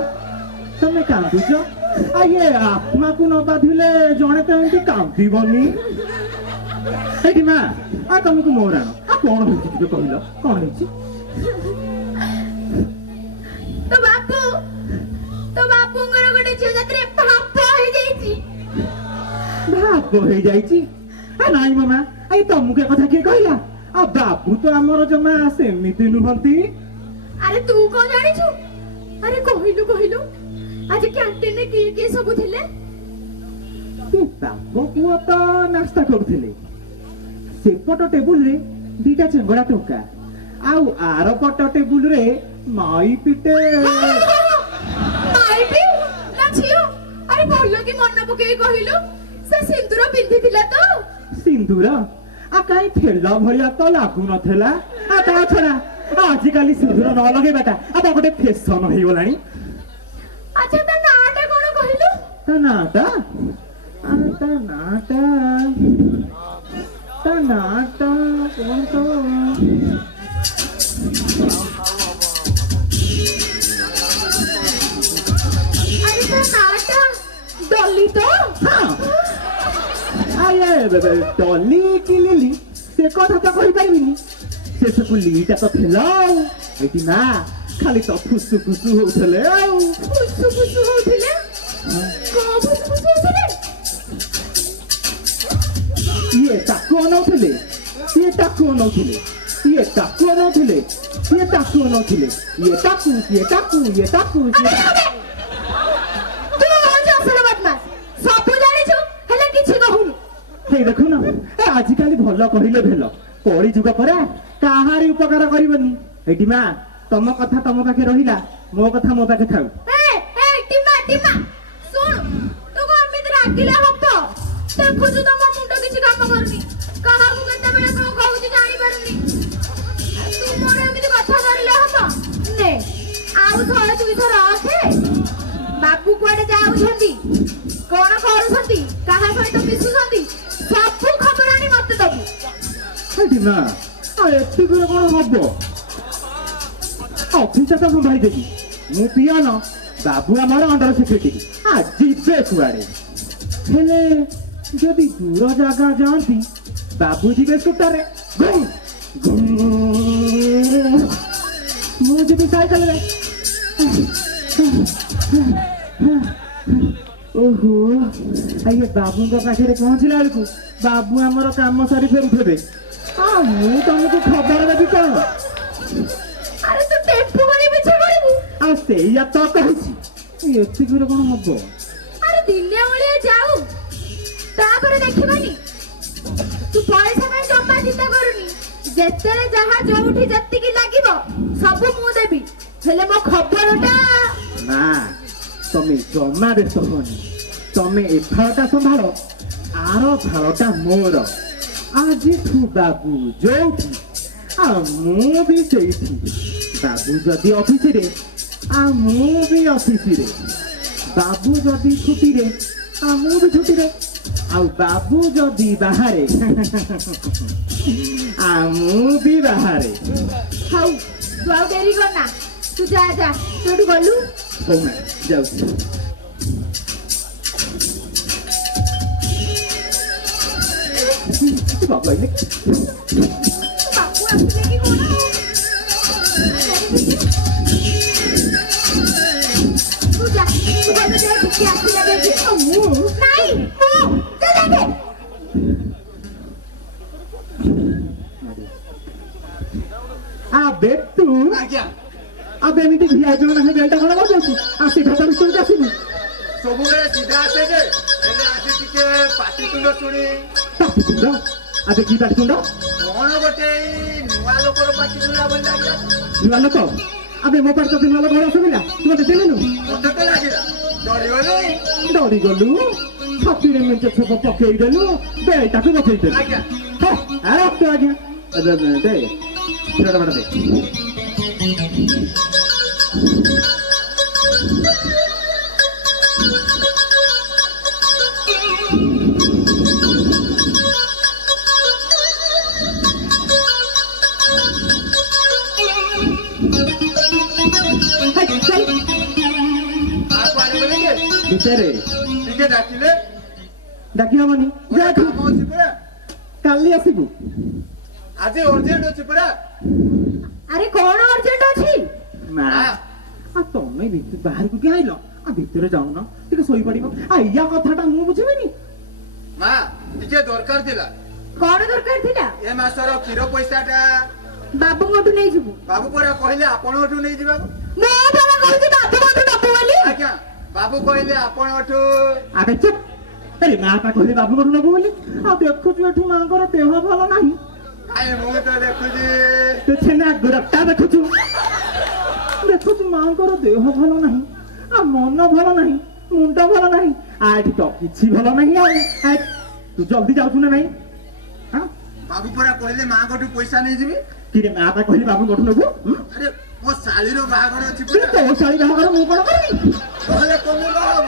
ତମେ କାନ୍ଦୁଛ ଇଏ ଆତ୍ମାକୁ ନ ବାଧିଲେ ଜଣେ ତ ଏମିତି କାନ୍ଦିବନି ଏଠି ମା ତମକୁ ମୋର ଆଣ କଣ ହେଇଛି ଟିକେ କହିଲ କଣ ହେଇଛି ତୋ ବାପୁଙ୍କର ଗୋଟେ ଝିଅ ଜାତିରେ ଭାପ ହେଇଯାଇଛି ନାଇଁ ମାମା ତମକୁ ଏ କଥା କିଏ କହିଲା ଆଉ ବାବୁ ତ ଆମର ଜମା ସେମିତି ନୁହନ୍ତି ଆରେ ତୁ କଣ ଜାଣିଛୁ ଆରେ କହିଲୁ ଆଜି କ୍ୟାଣ୍ଟିନରେ କିଏ ସବୁ ଥିଲେ ବାପ ପୁଅ ତ ନାସ୍ତା କରୁଥିଲେ ସେପଟ ଟେବୁଲରେ ଦିଟା ଚେଙ୍ଗଡା ଟଙ୍କା ଆଉ ଆର ପଟ ଟେବୁଲରେ ମାଇ ପିଟେ ଆରେ ଭଲ କି ମନେ ପକେଇ କହିଲୁ ସେ ସିନ୍ଦୁର ପିନ୍ଧିଥିଲା ତ ସିନ୍ଦୁର କାହିଁ ଠେଲା ଭଳିଆ ତ ଲାଗୁନଥିଲା ତା ଛଡା ଆଜିକାଲି ସିନ୍ଦୁର ନ ଲଗେଇବାଟା ତା ଗୋଟେ ଫେସନ ହେଇଗଲାଣି ଆଚ୍ଛା ତା ନାଁଟା କଣ କହିଲୁ ତା ନାଁଟା କଣ ତ ଡଲି ତ ଡଲି କି ଲିଲି ସେ କଥା ତ କହିପାରିବିନି ସେ ସବୁ ଲିଟା ତ ଥିଲା ଆଉ ଏଠି ନା ଖାଲି ତ ଫୁସୁ ଫୁସୁ ହଉଥିଲେ ଆଉ ଫୁସୁ ହଉଥିଲେ ଇଏ ତାକୁ ଅନଉଥିଲେ ଇଏ ତାକୁ ଅନଉଥିଲେ ଦେଖୁନ ଆଜିକାଲି ଭଲ କହିଲେ ଭଲ କଳି ଯୁଗ ପରେ କାହାରି ଉପକାର କରିବନି ଏଠି ମା ତମ କଥା ତମ ପାଖେ ରହିଲା ମୋ କଥା ମୋ ପାଖେ ଥାଉ ଟିମା ଶୁଣ ତୁ କଣ ଏମିତି ରାଗିଲେ ହବ ଦେଖୁଛୁ ତମ ମୁଣ୍ଡ କିଛି କାମ କରୁନି କାହାକୁ କେତେବେଳେ କଣ କହୁଛି ଜାଣିପାରୁନି ତୁ ମୋର ଏମିତି କଥା କରିଲେ ହବ ନେ ଆଉ ଥରେ ଦୁଇଥର ରଖେ ବାବୁ କୁଆଡେ ଯାଉଛନ୍ତି କଣ କରୁଛନ୍ତି କାହା ସହିତ ମିଶୁଛନ୍ତି ସବୁ ଖବର ଆଣି ମତେ ଦବୁ ଏଠି ନା ଏତିକିରେ କଣ ହବ ଅଫିସ ତ ସମ୍ଭାଳିଦେବି ମୁଁ ପିଅନ ବାବୁ ଆମର ଅଣ୍ଡର ସେକ୍ରେଟାରୀ ଯିବେ କୁଆଡେ ହେଲେ ଯଦି ଦୂର ଜାଗା ଯାଆନ୍ତି ବାବୁ ଯିବେ ସ୍କୁଟରରେ ମୁଁ ଯିବି ସାଇକେଲରେ ଓହୋ ଇଏ ବାବୁଙ୍କ ପାଖରେ ପହଞ୍ଚିଲା ବେଳକୁ ବାବୁ ଆମର କାମ ସାରି ଫେରୁଥିବେ ମୁଁ ତମକୁ ଖବର ଦେବି କଣ ଆରେ ତୁ ଟେମ୍ପୁ କରି ପିଛା କରିବୁ ଆଉ ସେଇଆ ତ କହୁଛି ଏତିକିରେ କଣ ହବ ଆରେ ଦିନେ ଓଳିଏ ଯାଉ ତାପରେ ଦେଖିବାନି ତୁ ପଇସା ପାଇଁ ଜମା ଚିନ୍ତା କରୁନି ଯେତେବେଳେ ଯାହା ଯୋଉଠି ଯେତିକି ଲାଗିବ ସବୁ ମୁଁ ଦେବି ହେଲେ ମୋ ଖବରଟା ନା ତମେ ଜମା ବ୍ୟସ୍ତ ହୁଅନି ତମେ ଏ ଫାଳଟା ସମ୍ଭାଳ ଆର ଫାଳଟା ମୋର ଆଜିଠୁ ବାବୁ ଯୋଉଠି ମୁଁ ବି ସେଇଠି ବାବୁ ଯଦି ଅଫିସରେ ମୁଁ ବି ଅଫିସରେ ବାବୁ ଯଦି ଛୁଟିରେ ମୁଁ ବି ଛୁଟିରେ ଆଉ ବାବୁ ଯଦି ବାହାରେ ମୁଁ ବି ବାହାରେ ହଉ ତୁ ଆଉ ଡେରି କରନା ତୁ ଯା ତୋଠୁ ଗଲୁ ହଉ ନା ଯାଉଛି ବାବୁ ଆଇଲେ ବାବୁ ଆସିଲେ କି କଣ ତୁ ଯା ତୁ ଗଲୁ ଯା ଟିକେ ଆସିଲା ଦେଖେ ମୁଁ ନାଇଁ ଯା ଦେଖେ ଆବେ ତୁ ଆବେ ଏମିତି ଭିଆଇପି ମାନଙ୍କ ବେଲଟା କଣ ବଜାଉଛି ଆସି ଖାତା ଭିତରକୁ ଆସିବୁ ସବୁବେଳେ ସିଧା ଆସେ ଯେ ହେଲେ ଆଜି ଟିକେ ପାଟିତୁଣ୍ଡ ଶୁଣି ପାଟିତୁଣ୍ଡ ଆବେ କି ପାଟିତୁଣ୍ଡ କଣ ଗୋଟେ ନୂଆ ଲୋକର ପାଟିତୁଣ୍ଡ ବୋଲି ଲାଗିଲା ନୂଆ ଲୋକ ଆବେ ମୋ ପାଖରେ ତତେ ନୂଆ ଲୋକ ଘର ଶୁଭିଲା ତୁ ମତେ ଚିହ୍ନିନୁ ମତେ ତ ଲାଗିଲା ଡରିଗଲି ଡରିଗଲୁ ଛାତିରେ ମେଞ୍ଚେ ଛେପ ପକେଇଦେଲୁ ବେଲଟାକୁ ବସେଇଦେଲୁ ଆଜ୍ଞା ରଖ ଆଜ୍ଞା ଦେ କ୍ଷୀରଟା ବାଟ ଦେ ଭିତରେ ଟିକେ ଡାକିଲେ ଡାକି ହବନି ଯା ଗୋଟେ କାମ ଅଛି ପରା କାଲି ଆସିବୁ ଆଜି ଅର୍ଜେଣ୍ଟ ଅଛି ପରା ଆରେ କଣ ଅର୍ଜେଣ୍ଟ ଅଛି ମା ତମେ ବାହାରକୁ କିଏ ଆଇଲ ଭିତରେ ଯାଉନ ଟିକେ ଶୋଇପଡିବ ୟା କଥାଟା ମୁଁ ବୁଝିବିନି ମା ଟିକେ ଦରକାର ଥିଲା କଣ ଦରକାର ଥିଲା ଏ ମାସର କ୍ଷୀର ପଇସାଟା ବାବୁଙ୍କଠୁ ନେଇଯିବୁ ବାବୁ ପରା କହିଲେ ଆପଣଙ୍କଠୁ ନେଇଯିବାକୁ ମୁଁ ପରା କହୁଛି ବାବୁଙ୍କଠୁ ନେବୁ ବୋଲି ଆଜ୍ଞା ବାବୁ କହିଲେ ଆପଣଙ୍କଠୁ ଆବେ ଚୁପ୍ ଆରେ ମା ତା କହିଲେ ବାବୁଙ୍କଠୁ ନେବୁ ବୋଲି ଦେଖୁଛୁ ଏଠୁ ମାଙ୍କର ଦେହ ଭଲ ନାହିଁ କାଇଁ ମୁଁ ତ ଦେଖୁଛି ତୁ ଛେନା ଗୋରଟା ଦେଖୁଛୁ ମାଙ୍କର ଦେହ ଭଲ ନାହିଁ ମନ ଭଲ ନାହିଁ ମୁଣ୍ଡ ଭଲ ନାହିଁ ଏଠି ତ କିଛି ଭଲ ନାହିଁ ତୁ ଜଲ୍ଦି ଯାଉଛୁ ନା ନାଇଁ ବାବୁ ପରା କହିଲେ ମାଙ୍କଠୁ ପଇସା ନେଇଯିବି କିରେ ମା ତା କହିଲେ ବାବୁଙ୍କଠୁ ନେବୁ ଆରେ ମୋ ଶାଳୀର ବାହାଘର ଅଛି ତୋ ଶାଳୀ ବାହାଘର ମୁଁ କଣ କରିବି କହିଲେ କମି ହବ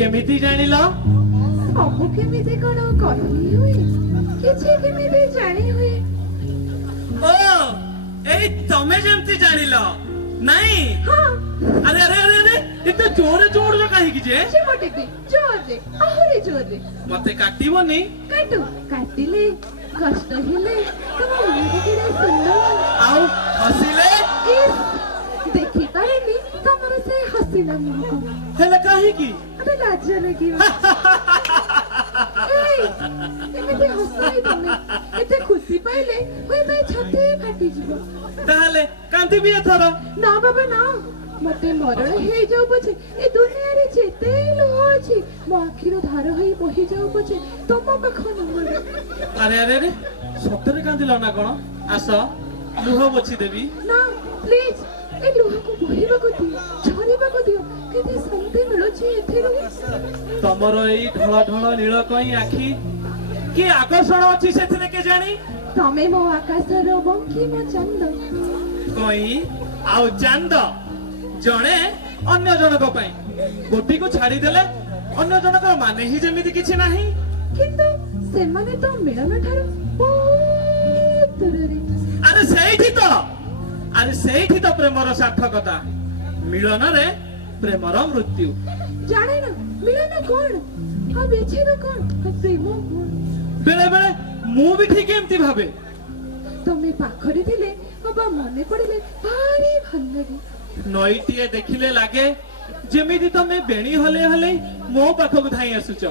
କେମିତି ଜାଣିଲ? ସବୁ କେମିତି କଣ କହି ହୁଏ କିଛି କେମିତି ଜାଣି ହୁଏ ଓ ଏଇ ତମେ ଯେମିତି ଜାଣିଲ ନାଇଁ? ହଁ ଆରେ ଆରେ ଆରେ ଆରେ ଏତେ ଜୋରେ ଜୋରରେ କାହିଁକି ଯେ? ଚିମଟିକି ଜୋରରେ ଆହୁରି ଜୋରରେ ମତେ କାଟିବନି? କାଟୁ କାଟିଲେ କଷ୍ଟ ହେଲେ ତମ ମୁହଁରେ କେଡ଼େ ସୁନ୍ଦର ଆଉ ହସିଲେ? ଇସ୍, ଦେଖିପାରେନି ତମର ସେ ହସିଲା ମୁହଁକୁ ହେଲେ କାହିଁକି? ମତେ ଲାଜ ଲାଗିବ ଏଇ, ଏମିତି ହସାଇ ତମେ ଏତେ ଖୁସି ପାଇଲେ ହୁଏତ ଏ ଛାତି ଫାଟିଯିବ ତାହେଲେ କାନ୍ଦିବି ଏଥର? ନା ବାବା ନା ମତେ ମରଣ ହେଇଯାଉ ପଛେ ଏ ଦୁନିଆରେ ଯେତେ ଲୁହ ଅଛି ମୋ ଆଖିରୁ ଧାର ହେଇ ବହିଯାଉ ପଛେ ତମ ପାଖ ନମର ଆରେ ଆରେ ଆରେ ସତରେ କାନ୍ଦିଲ ନା କଣ? ଆସ ଲୁହ ପୋଛି ଦେବି। ନା ପ୍ଲିଜ ଏ ଲୁହକୁ ବହିବାକୁ ଦିଅ ଝରିବାକୁ ଦିଅ କେତେ ଶାନ୍ତି ମିଳୁଛି ଏଥିରୁ ତମର ଏଇ ଢଳ ଢଳ ନୀଳ କଇଁ ଆଖି କି ଆକର୍ଷଣ ଅଛି ସେଥିରେ କେଜାଣି? ତମେ ମୋ ଆକାଶର ବଙ୍କିମ ଚାନ୍ଦ କଇଁ ଆଉ ଚାନ୍ଦ ଜଣେ ଅନ୍ୟ ଜଣକ ପାଇଁ ଗୋଟିକୁ ଛାଡିଦେଲେ ଅନ୍ୟ ଜଣଙ୍କର ମାନେ ହିଁ ଯେମିତି କିଛି ନାହିଁ। କିନ୍ତୁ ସେମାନେ ତ ମିଳନ ଠାରୁ ବହୁତ ଦୂରରେ ଆରେ ସେଇଠି ତ ପ୍ରେମର ସାର୍ଥକତା। ମିଳନରେ ପ୍ରେମର ମୃତ୍ୟୁ। ଜାଣେ ନା ମିଳନ କଣ ଆଉ ବିଚ୍ଛେଦ କଣ ଆଉ ପ୍ରେମ କଣ ବେଳେ ବେଳେ ମୁଁ ବି ଠିକ ଏମିତି ଭାବେ। ତମେ ପାଖରେ ଥିଲେ ଅବା ମନେ ପଡିଲେ ଭାରି ଭଲ ଲାଗେ ନଈଟିଏ ଦେଖିଲେ ଲାଗେ ଯେମିତି ତମେ ବେଣୀ ହଲେଇ ହଲେଇ ମୋ ପାଖକୁ ଧାଇଁ ଆସୁଛ।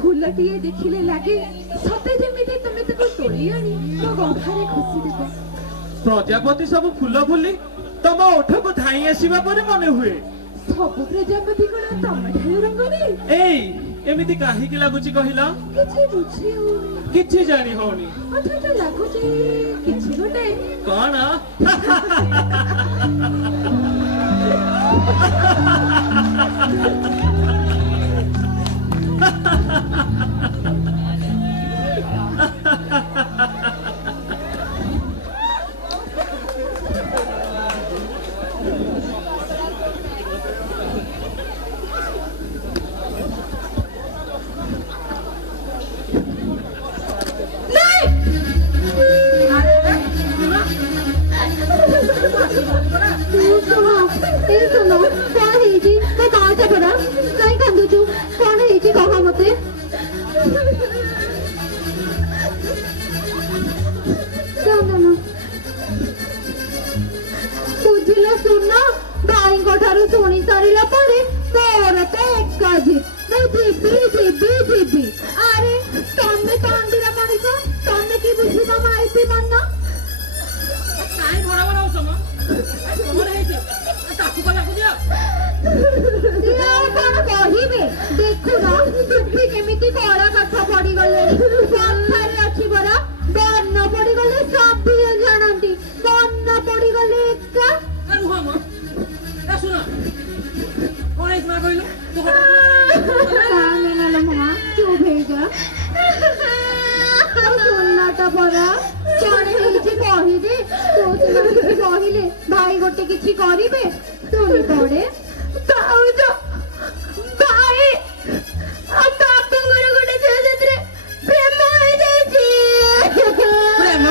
ଫୁଲଟିଏ ଦେଖିଲେ ଲାଗେ ସତେ ଯେମିତି ତମେ ତାକୁ ତୋଳି ଆଣି ମୋ ଗନ୍ଧାରେ ଖୁସି ଦେବ ପ୍ରଜାପତି ସବୁ ଫୁଲ ଫୁଲି ତମ ଓଠକୁ ଧାଇଁ ଆସିବା ପରେ ମନେ ହୁଏ ସବୁ ପ୍ରଜାପତି କଣ ତମଠାରୁ ରଙ୍ଗରେ ଏଇ ଏମିତି କାହିଁକି ଲାଗୁଛି କହିଲ? କିଛି ବୁଝି ହଉନି କିଛି ଜାଣି ହଉନି। ଅଥଚ ଲାଗୁଛି କିଛି ଗୋଟେ କଣ? ଶୁଣ କଣ ହେଇଛି ମୋ ଗାଁଟା ପରା କାହିଁ କାନ୍ଦୁଛୁ କଣ ହେଇଛି କହ ମତେ ବୁଝିଲ ଶୁଣ ଭାଇଙ୍କ ଠାରୁ ଶୁଣି ସାରିଲା ପରେ ମୋର ତ ଏକା ଜିଦ୍ ମୁଁ ଯିବି ଆରେ ତମେ କାନ୍ଦିଲା ମଣିଷ ତମେ କି ବୁଝିବ ମାଇପି ମନ କାଇଁ ଭରା ଭରା ହଉଛ ମ? ତମର ହେଇଛି ତାକୁ କଲା ବୁଝିଆ କଣ କହିବେ ଦେଖୁନ ଚୁପି କେମିତି କଳା କାଠ ପଡିଗଲେଣି କଥାରେ ଅଛି ପରା ବର୍ଣ୍ଣ ପଡିଗଲେ ସଭ୍ୟ ଜାଣନ୍ତି ବର୍ଣ୍ଣ ପଡିଗଲେ ଏକା ରୁହ ମ ଏ ଶୁଣ କଣ ହେଇଛି ମା କହିଲୁ ତୁ ମା ଚୁପ୍ ହେଇଯା ସୁନାଟା ପରା କଣ ହେଇଛି କହିଦେ ତୁ ସିନା କିଛି କହିଲେ ଭାଇ ଗୋଟେ କିଛି କରିବେ ଶୁଣି ପଡେ ଭାଉଜ ଭାଇ ଆଉ ବାପାଙ୍କର ଗୋଟେ ଝିଅ ସେଥିରେ ପ୍ରେମ ହେଇଯାଇଛି ପ୍ରେମ?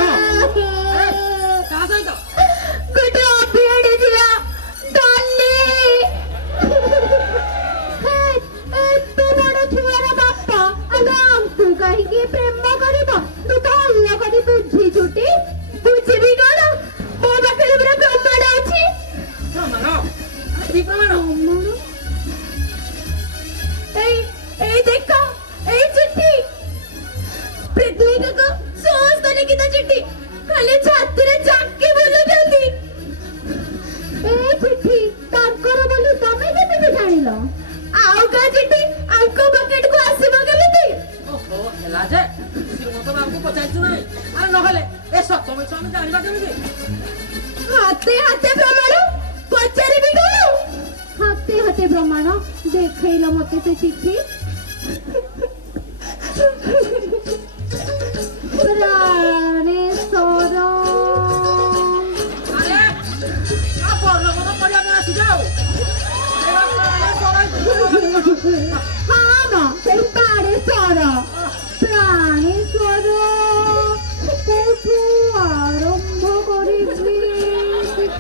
କାହା ସହିତ? ଗୋଟେ ଅଭିଆଡି ଝିଅ ଡଲି ଏତେ ବଡ ଛୁଆର ବାପା ଆଗ ଆମକୁ କାହିଁକି ପ୍ରେମ କରିବ ତୁ ତ ଭଲ କରି ବୁଝିଛୁଟି ବୁଝିବି କଣ ମୋ ପାଖରେ ପୁରା ପ୍ରମାଣ ଅଛି ପ୍ରମାଣ? କି ପ୍ରମାଣ? এই দেখো এই চিঠি পৃথিবী কাকা সমস্ত লিখিত চিঠি খালি ছাত্রে চাকি বলুଛନ୍ତି এই চিঠি তাଙ୍କର ବୋଲି ତମେ କେମିତି ଜାଣିଲ ଆଉ କା ଚିଠି ଆଙ୍କ ପକେଟ କୁ ଆସିବ କେମିତି ଓହୋ ହେଲା ଯେ ଶ୍ରୀମନ୍ତ ବାବୁଙ୍କୁ ପଚାରିଛୁ ନାହିଁ ଆରେ ନହେଲେ ଏ ସତ ମିଛ ଆମେ ଜାଣିବା କେମିତି? ହାତେ ହାତେ ପ୍ରମାଣ ପଚାରିବି କଣ ହାତେ ହାତେ ପ୍ରମାଣ ଦେଖେଇଲ ମତେ ସେ ଚିଠି ପ୍ରାଣେଶ୍ୱର ଆରେ ଆ ବର୍ଣ୍ଣ କରିବା ପାଇଁ ଆସିଯାଉ ହଁ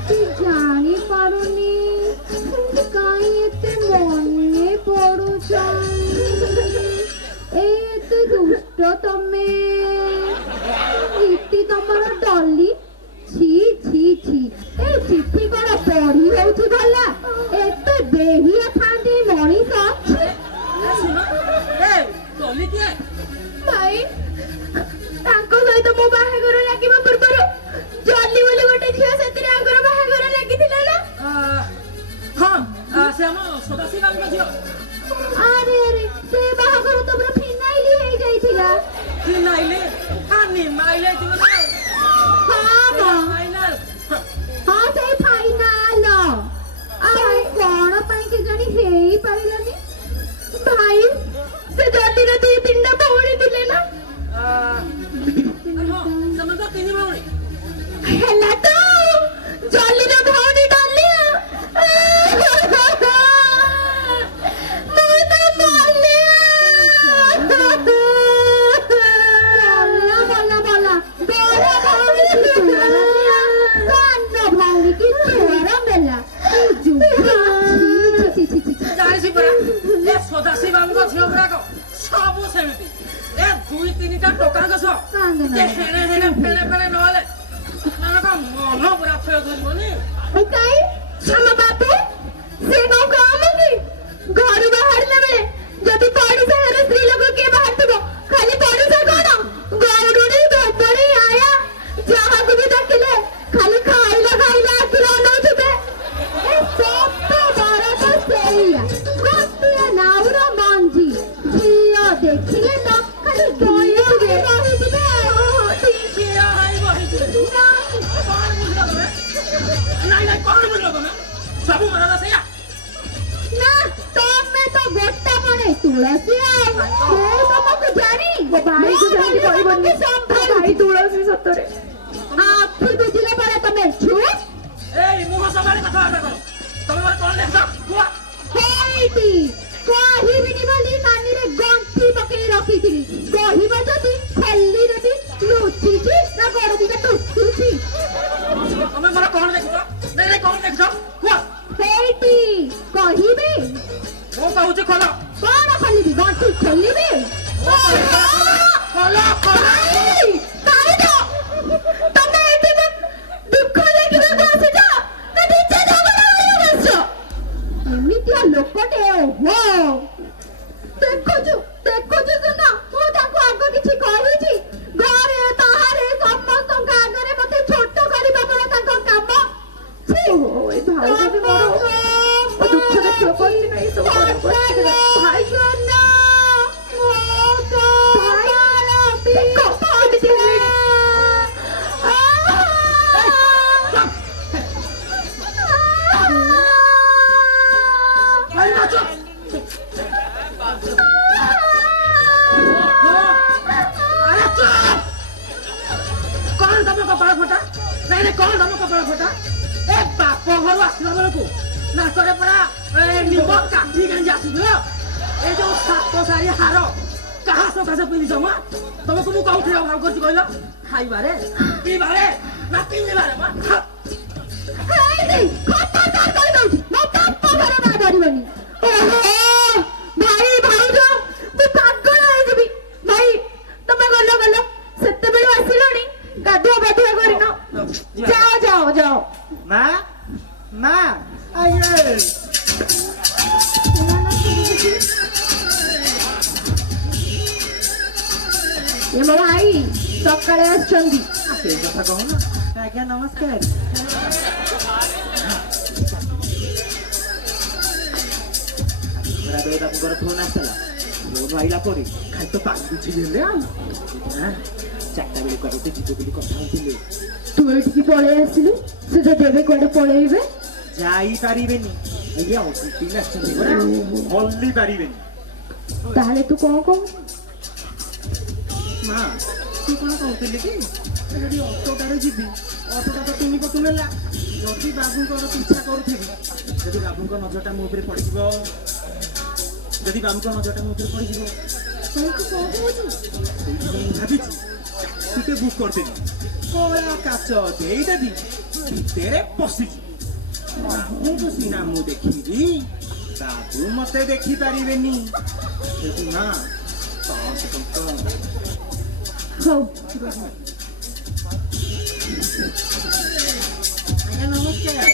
ଜାଣି ପାରୁନି କାହିଁ ଏତେ ମନେ ପଡୁଛ ଏତେ ଦୁଷ୍ଟ ତମେ ଇତି ତମର ଡଲି छी छी छी ए चिट्ठी कଣ ପଢି ହଉଛି ଭଲ ଏତେ ବେହିଆ ଥାନ୍ତି ମଣିଷ ଶୁଣ ଏ ଡଲି କିଏ ଭାଇ ତାଙ୍କ ସହିତ ମୋ ବାହାଘର ଲାଗିବା ପୂର୍ବରୁ ଜଲି ବୋଲି ଗୋଟେ ଝିଅ ସେଥିରେ ଆଗର ବାହାଘର ଲାଗିଥିଲା ନା ହଁ ସେ ଆମ ସଦାଶିବ ବାବୁଙ୍କ ଝିଅ ଆରେ ଆରେ ସେ ବାହାଘର ତ ପୁରା ଫିନାଇଲି ହେଇଯାଇଥିଲା ଫିନାଇଲେ ନିମାଇଲେ ଯିବ ନା ହଁ ଫାଇନାଲ ହଁ ସେଇ ଫାଇନାଲ ଆଉ କଣ ପାଇଁ କେଜାଣି ହେଇପାରିଲାନି ଭାଇ ସେ ଜଲିର 2-3ଟା ଭଉଣୀ ଥିଲେ ନା ହଁ ସେମାନେ ତ 3 ଭଉଣୀ ହେଲା ତ ଜଲିର ଭଉଣୀ ଡଲି ଜାଣିଛି ପରା ଏ ସଦାଶିବ ବାବୁଙ୍କ ଝିଅ ଗୁଡାକ ସବୁ ସେମିତି ଏ 2-3ଟା ଟୋକାଙ୍କ ସହ ହେଣେ ହେଣେ ଫେଣେ ଫେଣେ ନହେଲେ ମାନଙ୍କ ମନ ପୁରା କ୍ଷୟ କରିବନି କାଇଁ ଆମ ବାବୁ ସେ କଣ କମ କି ଘରୁ ବାହାରିଲା ବେଳେ ଯଦି ପଡିଶା ଘର ସ୍ତ୍ରୀ ଲୋକ କିଏ ବାହାରିଥିବ ଖାଲି ପଡିଶା କଣ ଗଉଡୁଣି ଧୋବଡି ଆୟା ଯାହାକୁ ବି ଦେଖିଲେ ଖାଲି ଖାଇଲା ଖାଇଲା ଆଖିରେ ଅନଉଥିବେ ଏ ସତ ବରତ ସେଇଆ ଗୋଟିଏ ନାଉର ମଞ୍ଜି ଝିଅ ଦେଖିଲେ ତ ଖାଲି ଦୟାରେ ରହିଯିବେ ଠିଆ ହେଇ ବସିଥିବେ କଣ ବୁଝିଲ ତମେ ନାଇଁ କଣ ବୁଝିଲ ତମେ ସବୁ ମରଦ ସେଇଆ ନା ତମେ ତ ଗୋଟା ପଣେ ତୁଳସୀ ମୁଁ ତମକୁ ଜାଣି ମୋ ଭାଇକୁ ଯାଇକି କହିବନି ଭାଇ ତୁଳସୀ ସତରେ ଆଖି ବୁଝିଲେ ପରେ ତମେ ଚୁପ୍ ଏଇ ମୁହଁ ସବାରେ କଥାବାର୍ତ୍ତା କର ତମେ ମୋର କଣ ଲେଖଛ କୁହ ହେଇଟି କହିବିନି ବୋଲି କାନିରେ ଗଣ୍ଠି ପକେଇ ରଖିଥିଲି କହିବ ଯଦି ଖଲିରେ ବି ଲୁଚିଛି ନା ଗୋଡ଼ ଦିଟା ଟୁଚୁଛି ତମେ ମୋର କଣ ଲେଖିଛ ନାଇଁ କଣ ଲେଖିଛ କୁହ ହେଇଟି କହିବି ମୁଁ କହୁଛି ଖୋଲ କଣ ଖୋଲିବି ଗଣ୍ଠି ଖୋଲିବି ଖୋଲ ଖୋଲ ତମେ ଏଠି ଦୁଃଖ ଦେଖିବାକୁ ଆସିଛ ନା ନିଜେ ଝଗଡ଼ା କରିବାକୁ ଆସିଛ ଏମିତିଆ ଲୋକଟେ ଓହୋ ଦେଖୁଛୁ ଦେଖୁଛୁ ସୁନା ମୁଁ ତାକୁ ଆଗ କିଛି କହିଛି ଘରେ ବାହାରେ ସମସ୍ତଙ୍କ ଆଗରେ ମତେ ଛୋଟ କରିବା ମୋର ତାଙ୍କ କାମ ଏଇ ଭାଇ ବି ମୋର ଦୁଃଖ ଦେଖିବାକୁ ପଡୁଛି ନା ଏସବୁ ଭାଇ ସୁନା କଣ ତମ କପାଳ ଫଟା ନାଇଁ କଣ ତମ କପାଳ ଫଟା ଏ ବାପ ଘରୁ ଆସିଲା ବେଳକୁ ନାକରେ ପୁରା ନିମ୍ବ କାଠି ଗାଞ୍ଜି ଆସୁଥିଲ ଏ ଯୋଉ 7 ଶାଢୀ ହାର କାହା ସକାଶେ ପିନ୍ଧିଛ ମା ତମକୁ ମୁଁ କୋଉଥିରେ ଅଭାବ କରୁଛି କହିଲ ଖାଇବାରେ ପିଇବାରେ ନା ପିନ୍ଧିବାରେ ମା ଭାଇ ଭାଉଜ ମୁଁ ପାଗଳ ହେଇଯିବି ଭାଇ ତମେ ଗଲ ଗଲ ସେତେବେଳୁ ଆସିଲଣି ଗାଧୁଆ ପାଧୁଆ କରିନ ଯାଅ ଯାଅ ଯାଅ ମା ମା ଆଇଏ ଏ ମୋ ଭାଇ ସକାଳେ ଆସିଛନ୍ତି ସେଇ କଥା କହୁନ ଆଜ୍ଞା ନମସ୍କାର ବାବୁଙ୍କର ଫୋନ ଆସିଥିଲା ଫୋନ ଆଇଲା ପରେ ଖାଲି ତ ପାଣି ବୁଝିଲି ହେଲେ ଆଉ 4ଟା ବେଳେ କୁଆଡେ ଗୋଟେ ଯିବେ ବୋଲି କଥା ହଉଥିଲେ ତୁ ଏଠିକି ପଳେଇ ଆସିଲୁ ସେ ଯଦି ଏବେ କୁଆଡେ ପଳେଇବେ ଯାଇପାରିବେନି ଆଜ୍ଞା ଦିନ ଆସିଛନ୍ତି ପରା ହଲି ପାରିବେନି ତାହେଲେ ତୁ କଣ କହୁଛୁ ମା ତୁ କଣ କହୁଥିଲି କି ଯଦି ଅଟୋଟାରେ ଯିବି ଅଟୋଟା ତ ତୁମି କତୁ ନେଲା ଯଦି ବାବୁଙ୍କର ପିଛା କରୁଥିବି ଯଦି ବାବୁଙ୍କ ନଜରଟା ମୋ ଉପରେ ପଡ଼ିଯିବ ଯଦି ବାବୁଙ୍କ ନଜରଟା ମୋ ଉପରେ ପଡ଼ିଯିବ ତୁ କଣ କହୁଛୁ ସେଇଥିପାଇଁ ଭାବିଛି ଟିକେ ବୁକ୍ କରିଦେବି କଳା କାଚ ଦେଇଦେବି ଭିତରେ ପଶିଛି ବାବୁଙ୍କୁ ସିନା ମୁଁ ଦେଖିବି ବାବୁ ମତେ ଦେଖିପାରିବେନି ନା ହଉ ଆଜ୍ଞା ନମସ୍କାର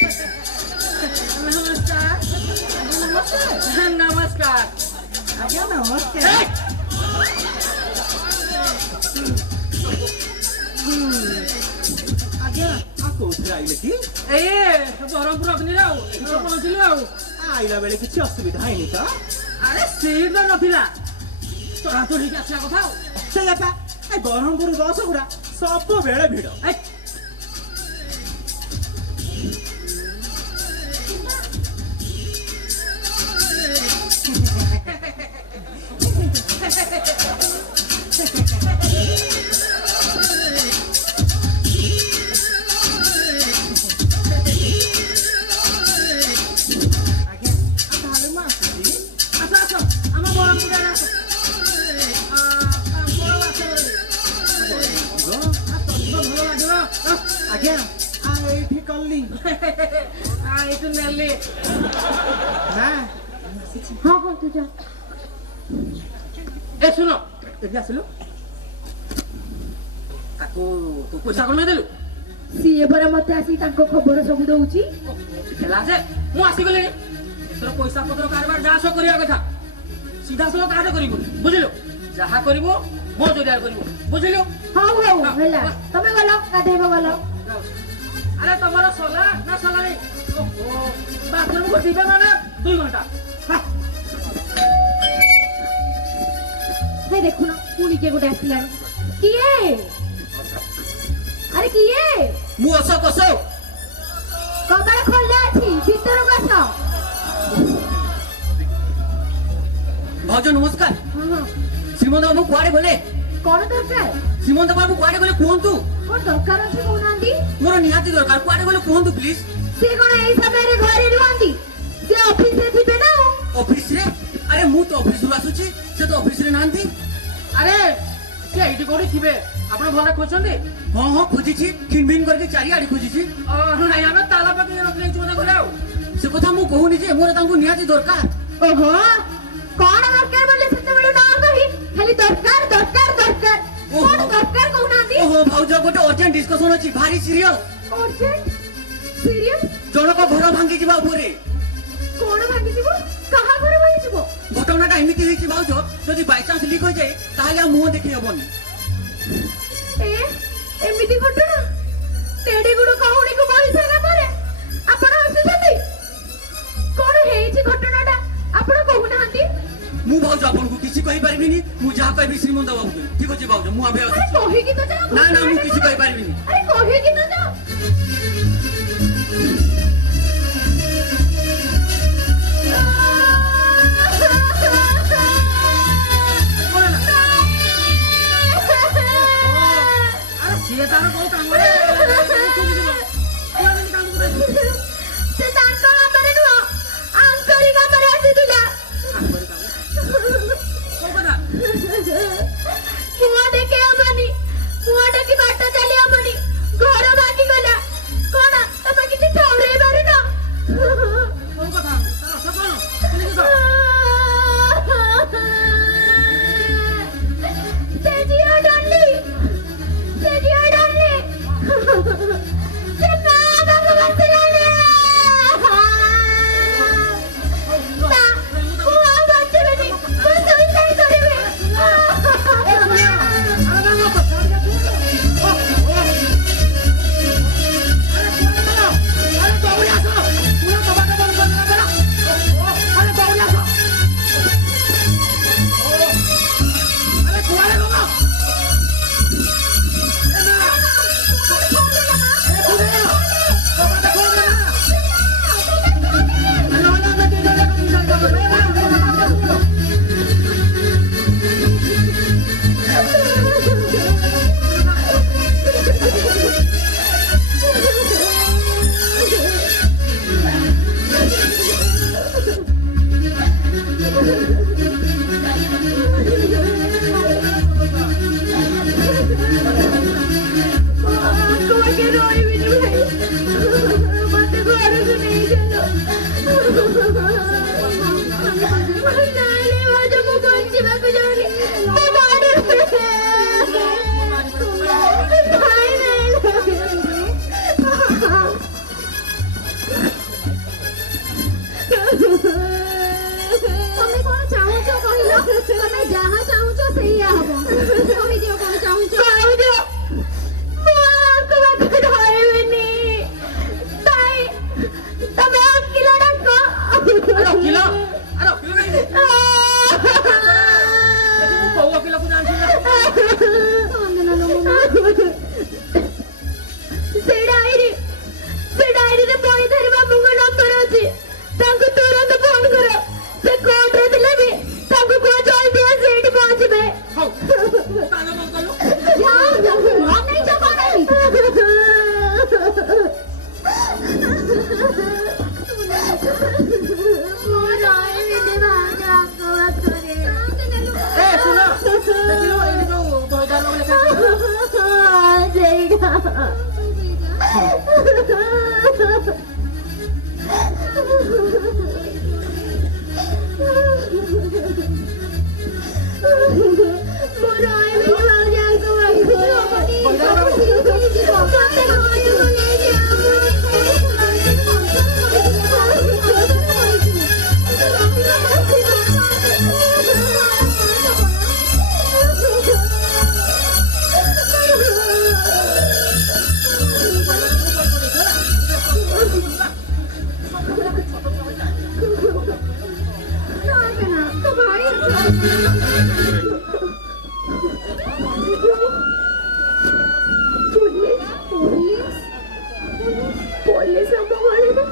ନମସ୍କାର ନମସ୍କାର ଆଜ୍ଞା ନମସ୍କାର ଆଜ୍ଞା କୋଉଥିରେ ଆଇଲେ କି ବ୍ରହ୍ମପୁର ଅଗ୍ନିରେ ଆଉ ପହଞ୍ଚିଲୁ ଆଉ ଆଇଲା ବେଳେ କିଛି ଅସୁବିଧା ହେଇନି ତ ଆରେ ସିଟ୍ ତ ନଥିଲା ଚଳାଚଳ ହେଇକି ଆସିବା କଥା ଆଉ ସେଇଆ ପା ଏ ବ୍ରହ୍ମପୁର ବସ ଗୁଡା ସବୁବେଳେ ଭିଡ ଏ, ଆଜ୍ଞା ତାହେଲେ ମୁଁ ଆସୁଛି ଆସ ଆସ ଆମ ବ୍ରହ୍ମପୁର ଆଡେ ଆସ ବଡ଼ ଆସ ଭଲ ଲାଗିବ ଆଜ୍ଞା ଏଇଠି କଲି ଏଇଠୁ ନେଲି ନା ହଁ ହଁ ତୁ ଯା ଏ ଶୁଣ ଏଠି ଆସିଲୁ ତାକୁ ତୁ ପଇସା କଣ ଦେଲୁ ସିଏ ପରା ମତେ ଆସି ତାଙ୍କ ଖବର ସବୁ ଦଉଛି ହେଲା ଯେ ମୁଁ ଆସିଗଲିଣି ତୋର ପଇସା ପତ୍ର କାରବାର ଯାହା ସବୁ କରିବା କଥା ସିଧା ସହ କାହାରେ କରିବୁନି ବୁଝିଲୁ ଯାହା କରିବୁ ମୋ ଜରିଆରେ କରିବୁ ବୁଝିଲୁ ହଉ ହଉ ହେଲା ତମେ ଗଲ ଗାଧେଇବ ଗଲ ଆରେ ତମର ସଲା ନା ସଲା ନାଇଁ ବାଥରୁମକୁ ଯିବେ ମାନେ 2 ଘଣ୍ଟା ହେ ଦେଖୁନ ପୁଣି କିଏ ଗୋଟେ ଆସିଲାଣି କିଏ ଆରେ କିଏ ମୁଁ ଅଶୋକ ଅଶୋକ କବାଟ ଖୋଲା ଅଛି ଭିତରକୁ ଆସ ଭାଉଜ ନମସ୍କାର ହଁ ହଁ ଶ୍ରୀମନ୍ତ ବାବୁ କୁଆଡେ ଗଲେ କଣ ଦରକାର ଶ୍ରୀମନ୍ତ ବାବୁ କୁଆଡେ ଗଲେ କୁହନ୍ତୁ କଣ ଦରକାର ଅଛି କହୁନାହାନ୍ତି ମୋର ନିହାତି ଦରକାର କୁଆଡେ ଗଲେ କୁହନ୍ତୁ ପ୍ଲିଜ ସେ କଣ ଏଇ ସମୟରେ ଘରେ ରୁହନ୍ତି ସେ ଅଫିସରେ ଥିବେ ନା ଅଫିସରେ ଆରେ ମୁଁ ତ ଅଫିସରୁ ଆସୁଛି ସେ ତ ଅଫିସରେ ନାହାନ୍ତି ଆରେ ସେ ଏଇଠି କୋଉଠି ଥିବେ ଆପଣ ଭଲ ଖୋଜନ୍ତି ହଁ ହଁ ଖୋଜିଛି ଖିନଭିନ କରିକି ଚାରିଆଡେ ଖୋଜିଛି ନାଇଁ ଆମେ ତାଲା ପକେଇ ରଖିଦେଇଛୁ ବୋଧେ ଘରେ ଆଉ ସେ କଥା ମୁଁ କହୁନି ଯେ ମୋର ତାଙ୍କୁ ନିହାତି ଦରକାର ଓହୋ କଣ ଦରକାର ବୋଲି ସେତେବେଳେ ନ କହି ଖାଲି ଦରକାର ଦରକାର ଦରକାର କଣ ଦରକାର କହୁନାହାନ୍ତି ଓହୋ ଭାଉଜ ଗୋଟେ ଅର୍ଜେଣ୍ଟ ଡିସ୍କସନ ଅଛି ଭାରି ସିରିୟସ ଅର୍ଜେଣ୍ଟ ସିରିୟସ୍ ଜଣକ ଘର ଭାଙ୍ଗି ଯିବା ଉପରେ କଣ ଭାଙ୍ଗିଯିବ କାହା ଘର ଭାଙ୍ଗିଯିବ ଘଟଣାଟା ଏମିତି ହେଇଛି ଭାଉଜ ଯଦି ବାଇଚାନ୍ସ ଲିକ୍ ହୋଇଯାଏ ତାହେଲେ ଆଉ ମୁହଁ ଦେଖି ହବନି ଏମିତି ଘଟଣା ତେଡି ଗୁଡ କହୁଣୀକୁ ବହି ସାରିଲା ପରେ ଆପଣ ହସୁଛନ୍ତି କଣ ହେଇଛି ଘଟଣାଟା ଆପଣ କହୁନାହାନ୍ତି ମୁଁ ଭାଉଜ ଆପଣଙ୍କୁ କିଛି କହିପାରିବିନି ମୁଁ ଯାହା କହିବି ଶ୍ରୀମନ୍ତ ବାବୁକୁ ଠିକ ଅଛି ଭାଉଜ ମୁଁ ଏବେ ଆରେ ଆସୁଛି କହିକି ତ ଯାଅ ନା ନା ମୁଁ କିଛି କହିପାରିବିନି ଆରେ କହିକି ତ ଯାଅ ଆରେ ସିଏ ତାର କୋଉ କାମରେ ସେ ତାଙ୍କ କାମରେ ନୁହଁ ଆଙ୍କରି କାମରେ ଆସିଥିଲା ମୁହଁ ଦେଖେଇ ହବନି ମୁହଁ ଦେଖି ବାଟ ଚାଲି ହବନି ଘର ଭାଙ୍ଗି ଗଲା ହବ କହିଦିଅ କଣ ଚାହୁଁଛ କହିଦିଅ ମୁଁ ଆକୁ ବାକୁ ଧରିବିନି ତାଇ ତମେ ଓକିଲ ଡାକ ଓକିଲ କୋଉ ଓକିଲକୁ ଜାଣିଛୁ ନା ସେ ଡାଏରୀରେ ପଇଧାରୀ ବାବୁଙ୍କ ନମ୍ବର ଅଛି ତାଙ୍କୁ ତୁରନ୍ତ ଫୋନ କର ସେ କୋର୍ଟରେ ଥିଲେ ବି ତାଙ୍କୁ କୁହ ଜଲ୍ଦି ଆସି ଏଇଠି ପହଞ୍ଚିବେ ହଉ କାନ ବନ୍ଦ କଲୁ ଅନେଇଛ କଣ ମୁଁ ରହିବିନି ଭାଉଜଙ୍କ ପାଖରେ ଏ ଶୁଣ ଦେଖିଲୁ ଏଇଠି ଯୋଉ ବଜାର ଲେଖା ସେଇଟା ମୁଁ ରହିବିନି ଭାଉଜଙ୍କ पुलिस हम बोलेगा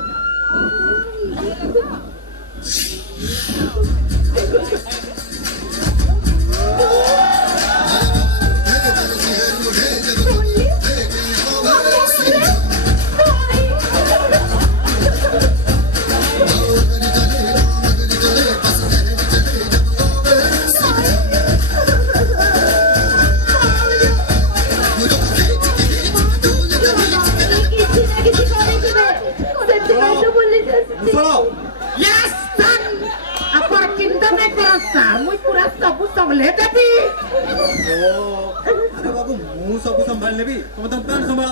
यस सर अपन चिंता नहीं करो सर मुझ पूरा सब संभले देबी अरे बाबू मु सब संभाल लेबी तुम तो पैन संभाल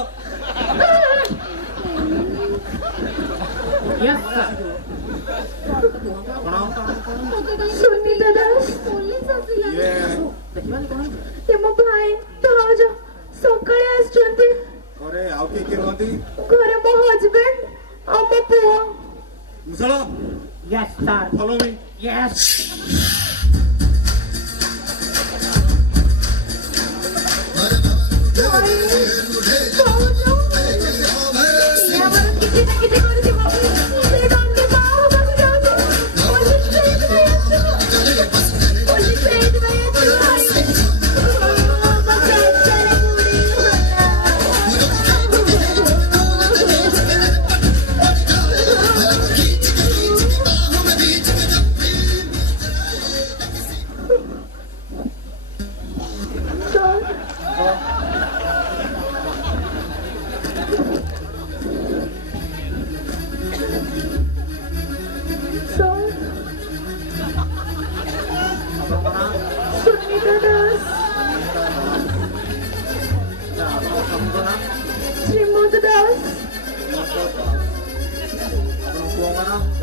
यस सर सुनीता दास ये मो भाई भाउज सकाळे आछंती अरे आउ के रहती घरे मो हस्बैंड और मो पुओ मुसळ yes sir follow me yes Srimanta Das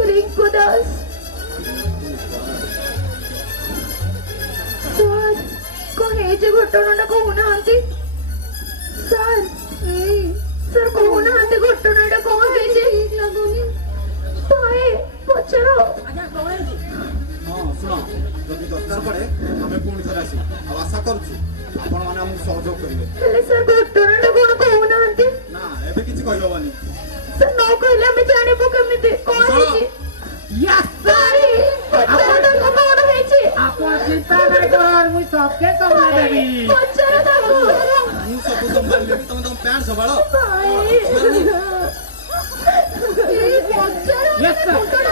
Rinku Das sir कौन है जे घटनाटा कहूना सर सर कहूना घटनाटा कौन है जे भाई पचारो हां सुनो जदि दरकार पड़े हमें पुणी थरे आसी आ आशा करूछु आपण माने हमहु सहयोग करिवे हेले सर घटनाटा कौन कहूना ना एबे किछि कहबनी सर न कहले हम जानिबो केमिते कौन है यस सर घटनाटा कौन है जे अपन चिंता नहीं कर मुझ सबके संभाल देबी पचारो दाओ मु सब संभाल लेबी तुम पैन संभालो यस सर सर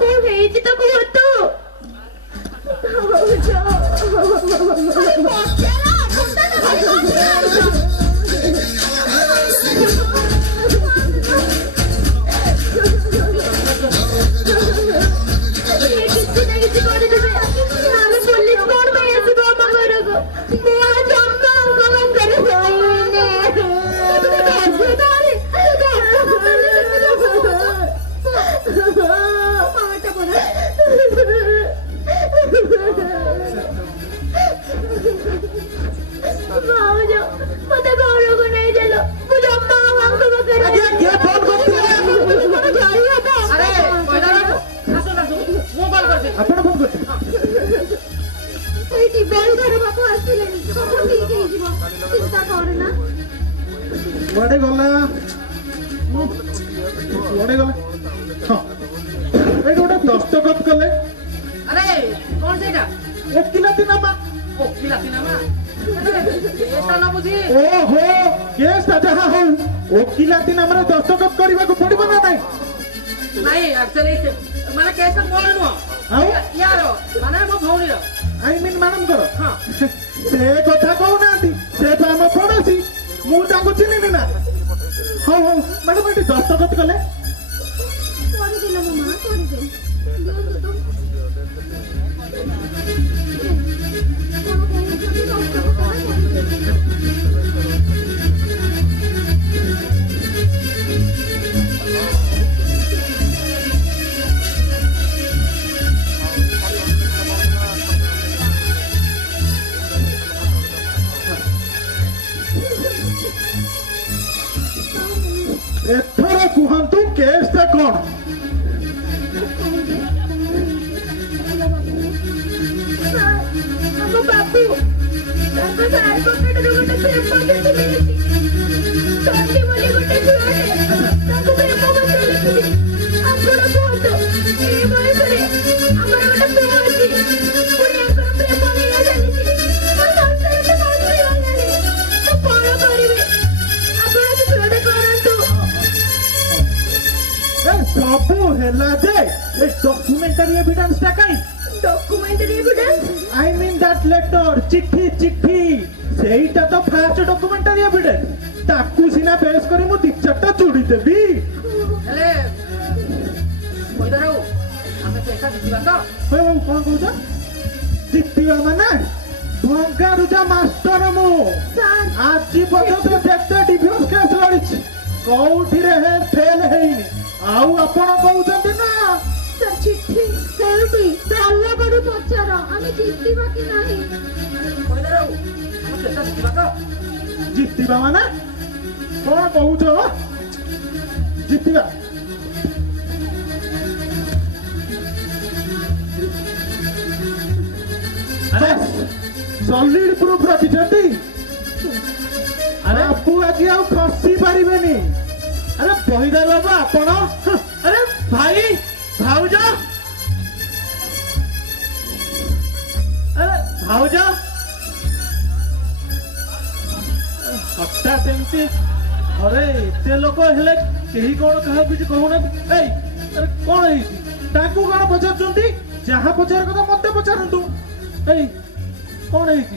कौन है जी तो कहतो ଗଲା କୁଆଡେ ଗଲା ହଁ ଏଇଠି ଗୋଟେ ଦସ୍ତଖତ କଲେ ଆରେ କଣ ସେଇଟା ଓକିଲାତି ନାମା ଓକିଲାତି ନାମା ଏଟା ନ ବୁଝି ଓହୋ କେସଟା ଯାହା ହଉ ଓକିଲାତି ନାମରେ ଦସ୍ତଖତ କରିବାକୁ ପଡିବ ନା ନାଇଁ ନାଇଁ ଆକ୍ଚୁଆଲି ମାନେ କେସଟା ମୋର ନୁହଁ ଆଉ ୟାର ମାନେ ମୋ ଭଉଣୀର ଆଇ ମିନ୍ ମ୍ୟାଡମଙ୍କର ହଁ ସେ କଥା କହୁନାହାନ୍ତି ସେ ତ ଆମ ପଡୋଶୀ ମୁଁ ତାଙ୍କୁ ଚିହ୍ନିନି ନା ହଉ ହଉ ମ୍ୟାଡମ ଏଠି ଦସ୍ତଖତ କଲେ କରିଦେଲ ମୋ ମା କରିଦେ ଦିଅନ୍ତୁ ତ କଣ କହୁଛନ୍ତି ଦସ୍ତଖତ କରିଦେ ଏଥର କୁହନ୍ତୁ କେସଟା କଣ ଆମ ବାବୁ ତାଙ୍କ ସାର୍ ପକେଟରୁ ଗୋଟେ ପ୍ରେମ ପତ୍ର ମିଳିଛି ତଣ୍ଟି ବୋଲି ଗୋଟେ ଝିଅଟେ ତାଙ୍କୁ ପ୍ରେମ ପତ୍ର ଲେଖିଛି ଆପଣ କୁହନ୍ତୁ ଏଇ ବୟସରେ ଆମର ଗୋଟେ ପ୍ରେମ ଅଛି ପୁଣି ଆଙ୍କର ପ୍ରେମ ନେଇ ଚାଲିଛି ମୋ ସଂସାର ତ ନଷ୍ଟ ହେଇଗଲାଣି ତ କଣ କରିବେ ଆପଣ କିଛି ଗୋଟେ କରନ୍ତୁ ଏ ସବୁ ହେଲା ଯେ ଏ ଡକୁମେଣ୍ଟାରୀ ଏଭିଡେନ୍ସଟା କାଇଁ documentary evidence I mean that letter, ଚିଠି ଚିଠି ସେଇଟା ତ ଫାଷ୍ଟ ଡକୁମେଣ୍ଟାରୀ ଏଭିଡେନ୍ସ ତାକୁ ସିନା ବେଶ କରି ମୁଁ 2-4ଟା ଚୁଡ଼ି ଦେବି ହେଲେ କହିଦାରୁ ଆମେ ପଇସା ଜିତିବା ତ ହଉ ହଉ କଣ କହୁଛ ଜିତିବା ମାନେ ଭଙ୍ଗାରୁଜା ମାଷ୍ଟର ମୁଁ ସାର୍ ଆଜି ପର୍ଯ୍ୟନ୍ତ ଯେତେ ଡିଭୋର୍ସ କେସ୍ ଲଢିଛି କୋଉଠିରେ ଫେଲ ହେଇନି ଆଉ ଆପଣ କହୁଛନ୍ତି ନା ସାର୍ ଚିଠି ସେଇଠି ଭଲ କରି ପଚାର ଆମେ ଜିତିବା କି ନାହିଁ କହିଦାରୁ ଆମେ ପଇସା ଜିତିବା ତ ଜିତିବା ମାନେ କଣ କହୁଛ ଜିତିବା ସଲିଡ ପ୍ରୁଫ ରଖିଛନ୍ତି ଆରେ ଆପୁ ଆଜି ଆଉ ଖସି ପାରିବେନି ଆରେ ପହିଦାର ବାବା ଆପଣ ଆରେ ଭାଇ ଭାଉଜ ଆରେ ଭାଉଜ ହଠାତ୍ ଏମିତି ଘରେ ଏତେ ଲୋକ ହେଲେ କେହି କଣ କାହାକୁ କିଛି କହୁନାହାନ୍ତି ଏଇ ଆରେ କଣ ହେଇଛି ତାଙ୍କୁ କଣ ପଚାରୁଛନ୍ତି ଯାହା ପଚାର କଥା ମତେ ପଚାରନ୍ତୁ ଏଇ କଣ ହେଇଛି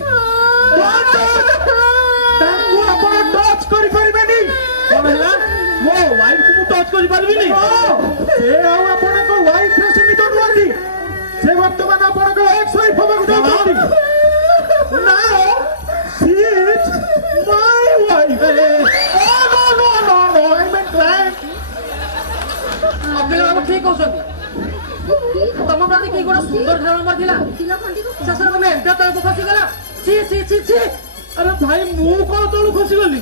ତାଙ୍କୁ ଆପଣ ଟଚ୍ କରିପାରିବେନି କଣ ହେଲା ମୋ ୱାଇଫକୁ ମୁଁ ଟଚ୍ କରିପାରିବିନି ସେ ଆଉ ଆପଣଙ୍କ ୱାଇଫରେ ସୀମିତ ନୁହନ୍ତି ସେ ବର୍ତ୍ତମାନ ଆପଣଙ୍କ ଏକ୍ସ ୱାଇଫ ହବାକୁ ଯାଉଛନ୍ତି Now she is my wife. Oh no, I meant client. Akil ବାବୁ ଠିକ କହୁଛନ୍ତି ତମ ପ୍ରତି କି ଗୋଟେ ସୁନ୍ଦର ଧାରଣା ଥିଲା ଶେଷରେ ତମେ ଏମିତି ତଳକୁ ଖସିଗଲା ଛି ଛି ଛି ଛି ଆରେ ଭାଇ ମୁଁ କଣ ତଳୁ ଖସିଗଲି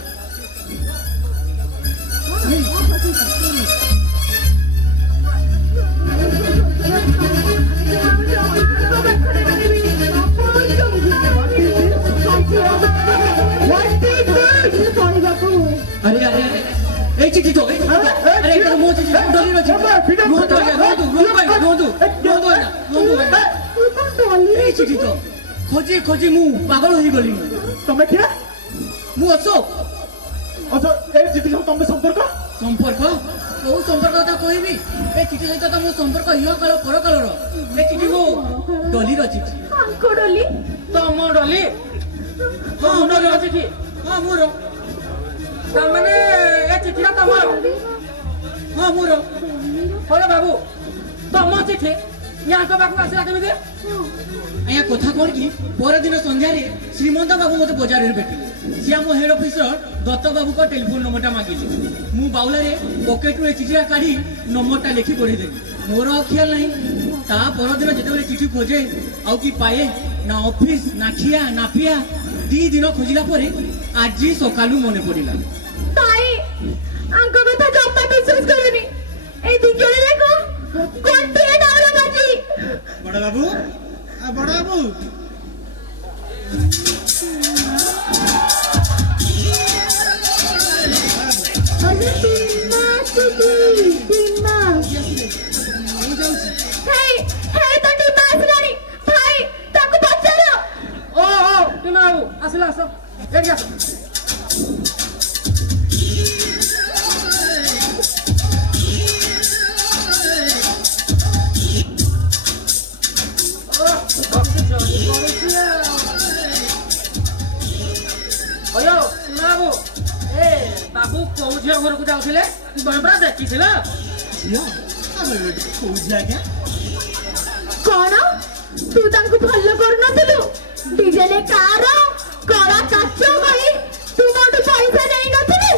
ଆରେ ଆରେ এই চিঠি তো আরে এটা মো চিঠি ডলির চিঠি রোহন্তু আগে রোহন্তু এই চিঠি তো খোঁজি খোঁজি মু পাগল হই গলি ତମେ କିଏ মু অশোক ଆଚ୍ଛା ଏ ଚିଠି ସବୁ ତମେ ସମ୍ପର୍କ সম্পর্ক কোন সম্পর্ক কথা কইবি এই চিঠি সহিত তো মো সম্পর্ক ইহ কাল পর কালর এই চিঠি মো ডলির চিঠি ଆଙ୍କ ଡଲି তম ডলি হ্যাঁ ডলির চিঠি হ্যাঁ মোর তার মানে এই চিঠিটা তোমার হ্যাঁ মোর হলে বাবু তম চিঠি ইয়াଙ୍କ ପାଖକୁ ଆସିଲା କେମିତି ଆଜ୍ଞା କଥା କଣ କି ପରଦିନ ସନ୍ଧ୍ୟାରେ ଶ୍ରୀମନ୍ତ ବାବୁ ମତେ ବଜାରରେ ଭେଟିଲେ ସିଏ ଆମ ହେଡ୍ ଅଫିସର ଦତ୍ତ ବାବୁଙ୍କ ଟେଲିଫୋନ ନମ୍ବରଟା ମାଗିଲେ ମୁଁ ବାଉଲାରେ ପକେଟରୁ ଏ ଚିଠିଟା କାଢି ନମ୍ବରଟା ଲେଖି ପଢେଇଦେଲି ମୋର ଆଉ ଖିଆଲ ନାହିଁ ତା ପରଦିନ ଯେତେବେଳେ ଚିଠି ଖୋଜେ ଆଉ କି ପାଏ ନା ଅଫିସ ନା ଖିଆ ନା ପିଆ 2 ଦିନ ଖୋଜିଲା ପରେ ଆଜି ସକାଳୁ ମନେ ପଡିଲା ତାଇ ଆଙ୍କ କଥା ଜମା ବିଶ୍ୱାସ କରୁନି এই দুজনে দেখো কোনটি ডাউলা বাজি ବଡ ବାବୁ ବଡ ବାବୁ ଟିମା ଆସୁଛି ଟିମା ମୁଁ ଯାଉଛି ହେଇ ହେଇ ତ ଟିମା ଆସିଲାଣି ଭାଇ ତାକୁ ପଚାର ଓ ଟିମା ବାବୁ ଆସିଲ ଆସ ଏଠି ଆସ ଅୟୋ ଟିମା ବାବୁ ଏ ବାବୁ କୋଉ ଝିଅ ଘରକୁ ଯାଉଥିଲେ ତମେ ପରା ଦେଖିଥିଲ ଝିଅ କହୁଛି ଆଜ୍ଞା କଣ ତୁ ତାଙ୍କୁ ଭଲ କରୁନଥିଲୁ ଡିଜେଲ କାର କଳା କାଚ କରି ତୁ ମୋଠୁ ପଇସା ନେଇନଥିଲୁ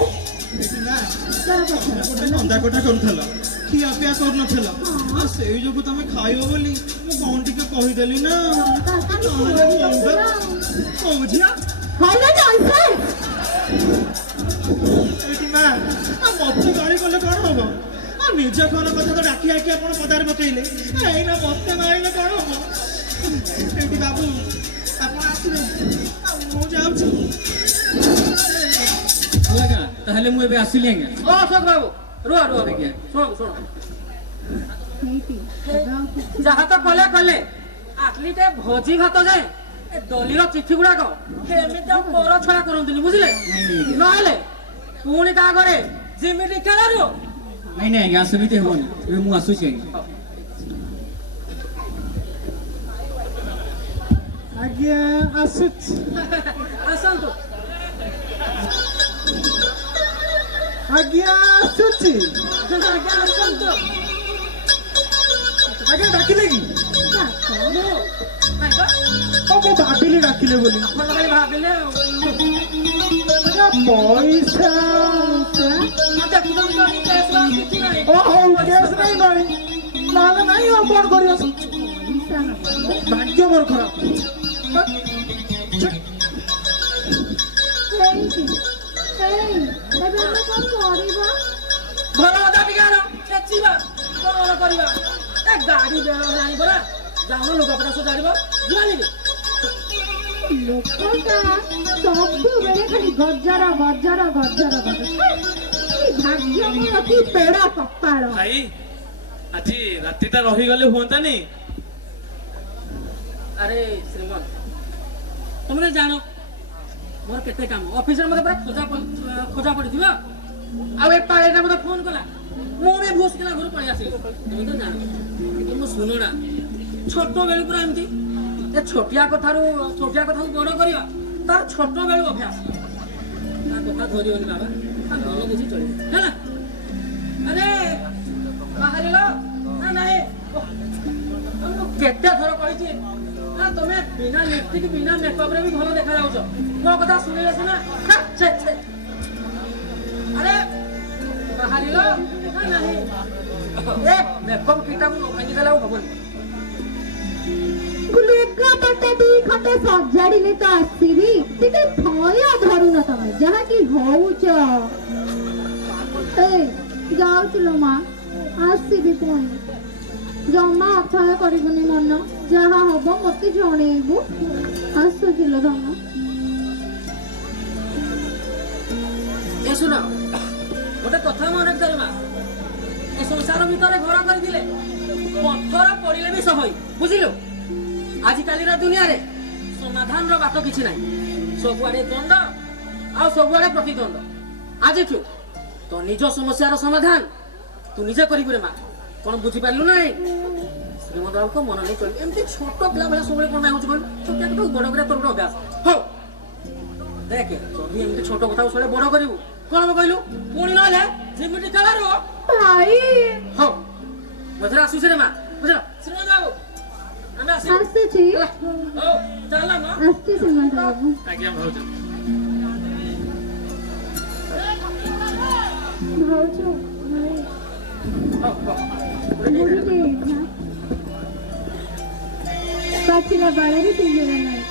ଗୋଟେ କନ୍ଦା କଟା କରୁଥିଲ ଖିଆ ପିଆ କରୁନଥିଲ ଆଉ ସେଇ ଯୋଗୁ ତମେ ଖାଇବ ବୋଲି ମୁଁ କଣ ଟିକେ କହିଦେଲି ନା କହୁଛି ହଇଲା ଜନ୍ସନ୍ ଏଇଠି ମା ମତେ ଗାଳି କଲେ କଣ ହବ ନିଜ ଘର କଥା ତ ଡାକି ଡାକି ଆପଣ ପଦାରେ ପକେଇଲେ ଏଇନା ମତେ ମାରିଲେ କଣ ହବ ଏଇଠି ବାବୁ ଆପଣ ଆସିବେ ମୁଁ ଯାଉଛି ତାହେଲେ ମୁଁ ଏବେ ଆସିଲି ଆଜ୍ଞା ଓ ଅଶୋକ ବାବୁ ରୁହ ଆଜ୍ଞା ଶୁଣ ଯାହା ତ କଲେ ଆଟଲିଟେ ଭୋଜି ଭାତ ଯାଏ ଏ ଦଲିର ଚିଠି ଗୁଡାକ କେମିତି ଆଉ ପର ଛଡା କରନ୍ତୁନି ବୁଝିଲେ ନହେଲେ ପୁଣି କାହା ଘରେ ଯେମିତି ଖେଳରୁ ନାଇଁ ନାଇଁ ଆଜ୍ଞା ସେମିତି ହେବନି ଏବେ ମୁଁ ଆସୁଛି ଆଜ୍ଞା ଆସୁଛି ଆସନ୍ତୁ ଆଜ୍ଞା ଆସୁଛି ଆଜ୍ଞା ଆସନ୍ତୁ ଆଜ୍ଞା ଡାକିଲେ କି ନାଇଁ ତ ମୁଁ ଭାବିଲି ଡାକିଲେ ବୋଲି ଆପଣ ଖାଲି ଭାବିଲେ ଆଉ ପଇସା ଦେଖୁଛନ୍ତି କେସ୍ ବାସ୍ କିଛି ନାହିଁ ଓହୋ କେସ୍ ନାଇଁ ନାଇଁ ନହେଲେ ନାଇଁ ଆଉ କଣ କରିବା ଭାଗ୍ୟ ମୋର ଖରାପ ଏବେ ଆମେ କଣ କରିବା ଭଲ କଥା ଟିକେ ଆଣ ଛେଚିବା କଣ କରିବା ଏ ଗାଡି ବେଳ ହେଲାଣି ପରା ଯାଉନ ଲୁଗାପଟା ସଜାଡ଼ିବ ଯିବାନି କି ଲୋକଟା ସବୁବେଳେ ଖାଲି ଗଜର ଭାଗ୍ୟ ମୋର କି ପେଡା କପାଳ ଭାଇ ଆଜି ରାତିଟା ରହିଗଲେ ହୁଅନ୍ତାନି ଆରେ ଶ୍ରୀମନ୍ତ ତମେ ଜାଣ ମୋର କେତେ କାମ ଅଫିସରେ ମତେ ପୁରା ଖୋଜା ପଡିଥିବ ଆଉ ଏ ପାଳିଟା ମତେ ଫୋନ କଲା ମୁଁ ବି ଭୁସକିନା ଘରୁ ପଳେଇ ଆସିଲି ତମେ ତ ଜାଣ କିନ୍ତୁ ମୁଁ ଶୁଣୁନା ଛୋଟ ବେଳୁ ପୁରା ଏମିତି ଏ ଛୋଟିଆ କଥାକୁ ବଡ କରିବା ତାର ଛୋଟ ବେଳୁ ଅଭ୍ୟାସ ତା କଥା ଧରିବନି ବାବା ତା ମନ ବୁଝି ଚଳିବ ହେଲା ଆରେ ବାହାରିଲ ନା ନାଇଁ ମୁଁ କେତେ ଥର କହିଛି ନା ତମେ ବିନା ଲିପଷ୍ଟିକ ବିନା ମେକଅପରେ ବି ଭଲ ଦେଖାଯାଉଛ ମୋ କଥା ଶୁଣିଲେ ସିନା ଆରେ ବାହାରିଲ ନା ନାହିଁ ଏ ମେକଅପ କିଟାକୁ ନ ଭାଙ୍ଗିଦେଲେ ଆଉ ହବନି ଲୁଗାପଟା ଦି ଖଣ୍ଡ ସଜାଡ଼ିଲେ ତ ଆସିବି ଟିକେ ଭୟ ଧରୁନ ତମେ ଯାହାକି ହଉଛ ଯାଉଥିଲ ମା ଆସିବି ପୁଣି ଜମା ଅଥୟ କରିବୁନି ମନ ଯାହା ହବ ମତେ ଜଣେଇବୁ ଆସୁଥିଲ ତମେ ଏ ଶୁଣ ଗୋଟେ କଥା ମନେ କରିବା ଏ ସଂସାର ଭିତରେ ଘର କରିଥିଲେ ପଥର ପଡିଲେ ବି ସହଇ ବୁଝିଲୁ ଆଜିକାଲିର ଦୁନିଆରେ ସମାଧାନର ବାଟ କିଛି ନାହିଁ ସବୁଆଡେ ଦ୍ୱନ୍ଦ ଆଉ ସବୁଆଡେ ପ୍ରତିଦ୍ୱନ୍ଦ ଆଜିଠୁ ତ ନିଜ ସମସ୍ୟାର ସମାଧାନ ତୁ ନିଜେ କରିବୁ ରେ ମା କଣ ବୁଝିପାରିଲୁ ନାହିଁ ଶ୍ରୀମନ୍ତ ବାବୁଙ୍କ ମନ ନେଇ ଚଳିବୁ ଏମିତି ଛୋଟ ପିଲା ଭଳିଆ ସବୁବେଳେ କଣ ହଉଛି କହିଲୁ ଛୋଟିଆ କଥା ବଡ କରିବା ତୋର ଗୋଟେ ଅଭ୍ୟାସ ହଉ ଦେଖେ ଯଦି ଏମିତି ଛୋଟ କଥାକୁ ସବୁବେଳେ ବଡ କରିବୁ କଣ ହବ କହିଲୁ ପୁଣି ନହେଲେ ଯେମିତି ଖେଳାରୁ ଭାଇ ହଉ ମଝିରେ ଆସୁଛି ରେ ମା ବୁଝିଲ ଶ୍ରୀମନ୍ତ ବାବୁ ଆମେ ଆସିବୁ ଆସୁଛି ହଉ ଚାଲ ମା ଆସୁଛି ଶ୍ରୀମନ୍ତ ବାବୁ ଆଜ୍ଞା ଭାଉଜ ଭାଉଜ ବୁଢ଼ୀଟେ ନା ପାଚିଲା ବାଳରେ ପିଞ୍ଜରା ନାହିଁ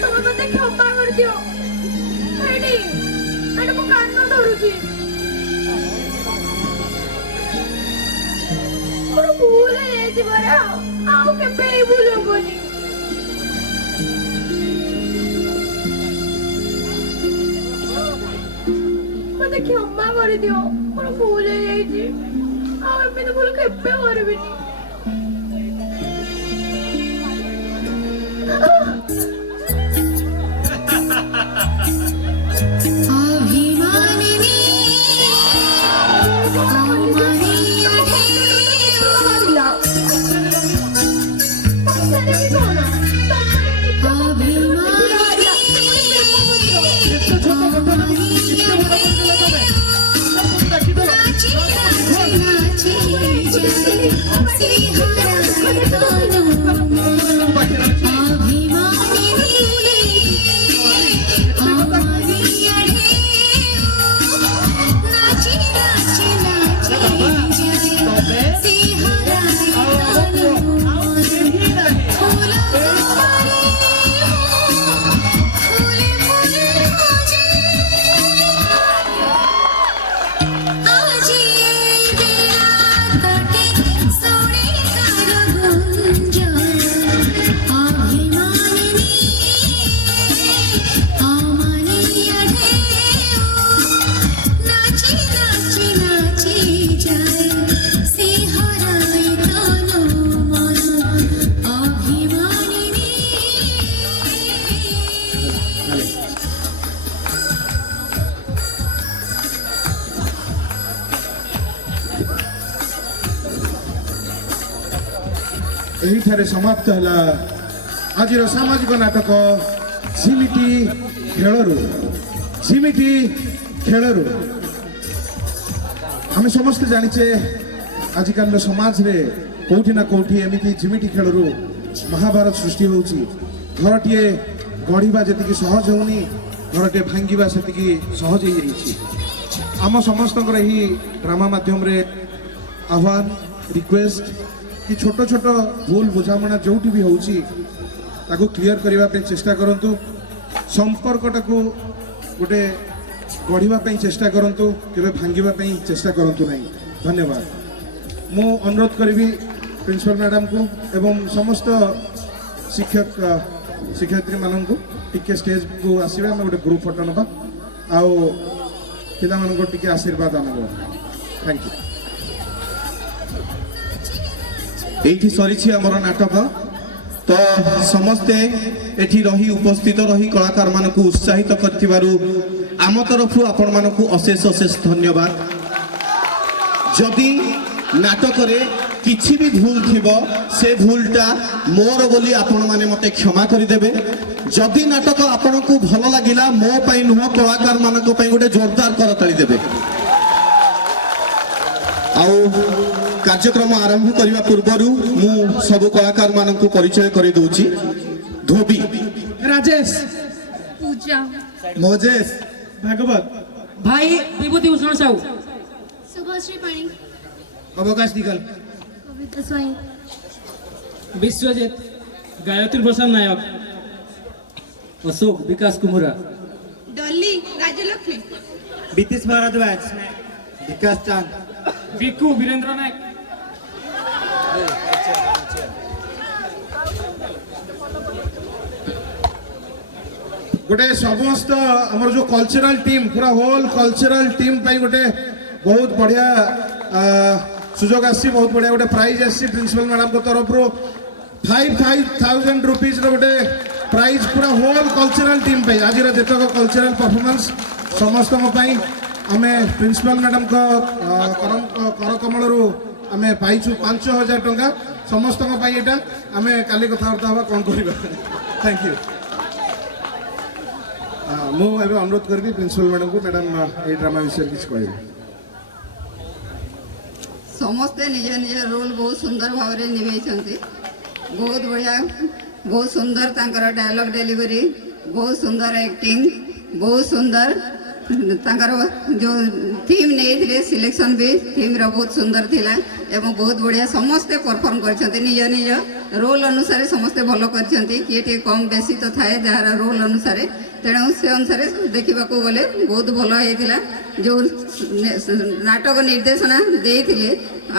ତମେ ମତେ କ୍ଷମା କରିଦିଅ। ଏଠି ମୁଁ କାନ ଧରୁଛି। ମୋର ଭୁଲ ହେଇଯାଇଛି ପରା, ଆଉ କେବେ ଏଇ ଭୁଲ ହବନି। ମତେ କ୍ଷମା କରିଦିଅ, ମୋର ଭୁଲ ହେଇଯାଇଛି, ଆଉ ଏମିତି ଭୁଲ କେବେ କରିବିନି। ଏହିଠାରେ ସମାପ୍ତ ହେଲା ଆଜିର ସାମାଜିକ ନାଟକ ଝିମିଟି ଖେଳରୁ। ଝିମିଟି ଖେଳରୁ ଆମେ ସମସ୍ତେ ଜାଣିଛେ ଆଜିକାଲିର ସମାଜରେ କୋଉଠି ନା କୋଉଠି ଏମିତି ଝିମିଟି ଖେଳରୁ ମହାଭାରତ ସୃଷ୍ଟି ହେଉଛି। ଘରଟିଏ ଗଢ଼ିବା ଯେତିକି ସହଜ ହେଉନି, ଘରଟିଏ ଭାଙ୍ଗିବା ସେତିକି ସହଜ ହେଇଯାଇଛି। ଆମ ସମସ୍ତଙ୍କର ଏହି ଡ୍ରାମା ମାଧ୍ୟମରେ ଆହ୍ୱାନ, ରିକ୍ୱେଷ୍ଟ कि छोट छोट भूल बुझामणा जो भी होची ताको क्लियर करने पे चेष्टा करंतु। संपर्कटा को गोटे गढ़िबा पे चेष्टा करंतु, केबे भांगिबा पे चेष्टा करंतु नहीं। धन्यवाद। मु अनुरोध करी प्रिंसिपल मैडम को एवं समस्त शिक्षक शिक्षयित्री मान को टिके स्टेज को आसवे, आम गोटे ग्रुप फोटो नवा आउ पिला मान को टिके आशीर्वाद आनब। Thank you. एठी सरी आमर नाटक तो समस्ते एठी रही उपस्थित रही कलाकार मानक उत्साहित करथिबारु आम तरफ आपण मानक अशेष अशेष धन्यवाद। जदि नाटक रे किछि भी भूल थिबो से भूलटा मोर बोली आपण माने मते क्षमा करि देबे। जदि नाटक आपण को भल लागिला मो पई नुह कलाकार मानक पई गोटे जोरदार करताली देबे। आउ कार्यक्रम आरंभ करने पूर्वर मु सब कलाकार मान परिचय कर दूची। धोबी राजेश, पूजा, मोजेश, भागवत, भाई विभूति भूषण साहू, शुभश्री पाणी, अवकाश दिगल, कविता स्वाई, विश्वजित, गायत्री प्रसाद नायक, अशोक विकास कुमुरा, डॉली राजलक्ष्मी, बीतीश भारद्वाज, विकास चांद, विकू वीरेंद्र नायक, गोटे समस्त हमर जो कल्चरल टीम पूरा होल कल्चरल टीम पाई गोटे बहुत बढ़िया सुजोग आसी, बहुत बढ़िया गोटे प्राइज आसी प्रिंसिपल मैडम को तरफ रो 5,000 रुपीज रो गोटे प्राइज पूरा होल कल्चरल टीम पाई। आज जेतक कल्चरल परफॉर्मेंस समस्त पाई आमे प्रिंसिपल मैडम को कर कमल रु आमे पाइछु 5,000 टंका समस्त पाई। एटा आमे काली कथाबार्ता हवा कोन करबा। Thank you. मु एबे अनुरोध करबी प्रिंसिपल मैडम को, मैडम ए ड्रामा विषय किछ कहबे। समस्ते निज निज रोल बहुत सुंदर भाव में निभे, बहुत बढ़िया, बहुत सुंदर तांकर डायलॉग डिलीवरी, बहुत सुंदर एक्टिंग, बहुत सुंदर तांकर जो थीम नहीं सिलेक्शन भी थीम रो बहुत सुंदर थिला एवं बहुत बढ़िया समस्ते परफॉर्म कर निज निज ରୋଲ୍ ଅନୁସାରେ ସମସ୍ତେ ଭଲ କରିଛନ୍ତି। କିଏ ଟିକେ କମ୍ ବେଶୀ ତ ଥାଏ ଯାହାର ରୋଲ୍ ଅନୁସାରେ, ତେଣୁ ସେ ଅନୁସାରେ ଦେଖିବାକୁ ଗଲେ ବହୁତ ଭଲ ହେଇଥିଲା। ଯେଉଁ ନାଟକ ନିର୍ଦ୍ଦେଶନା ଦେଇଥିଲେ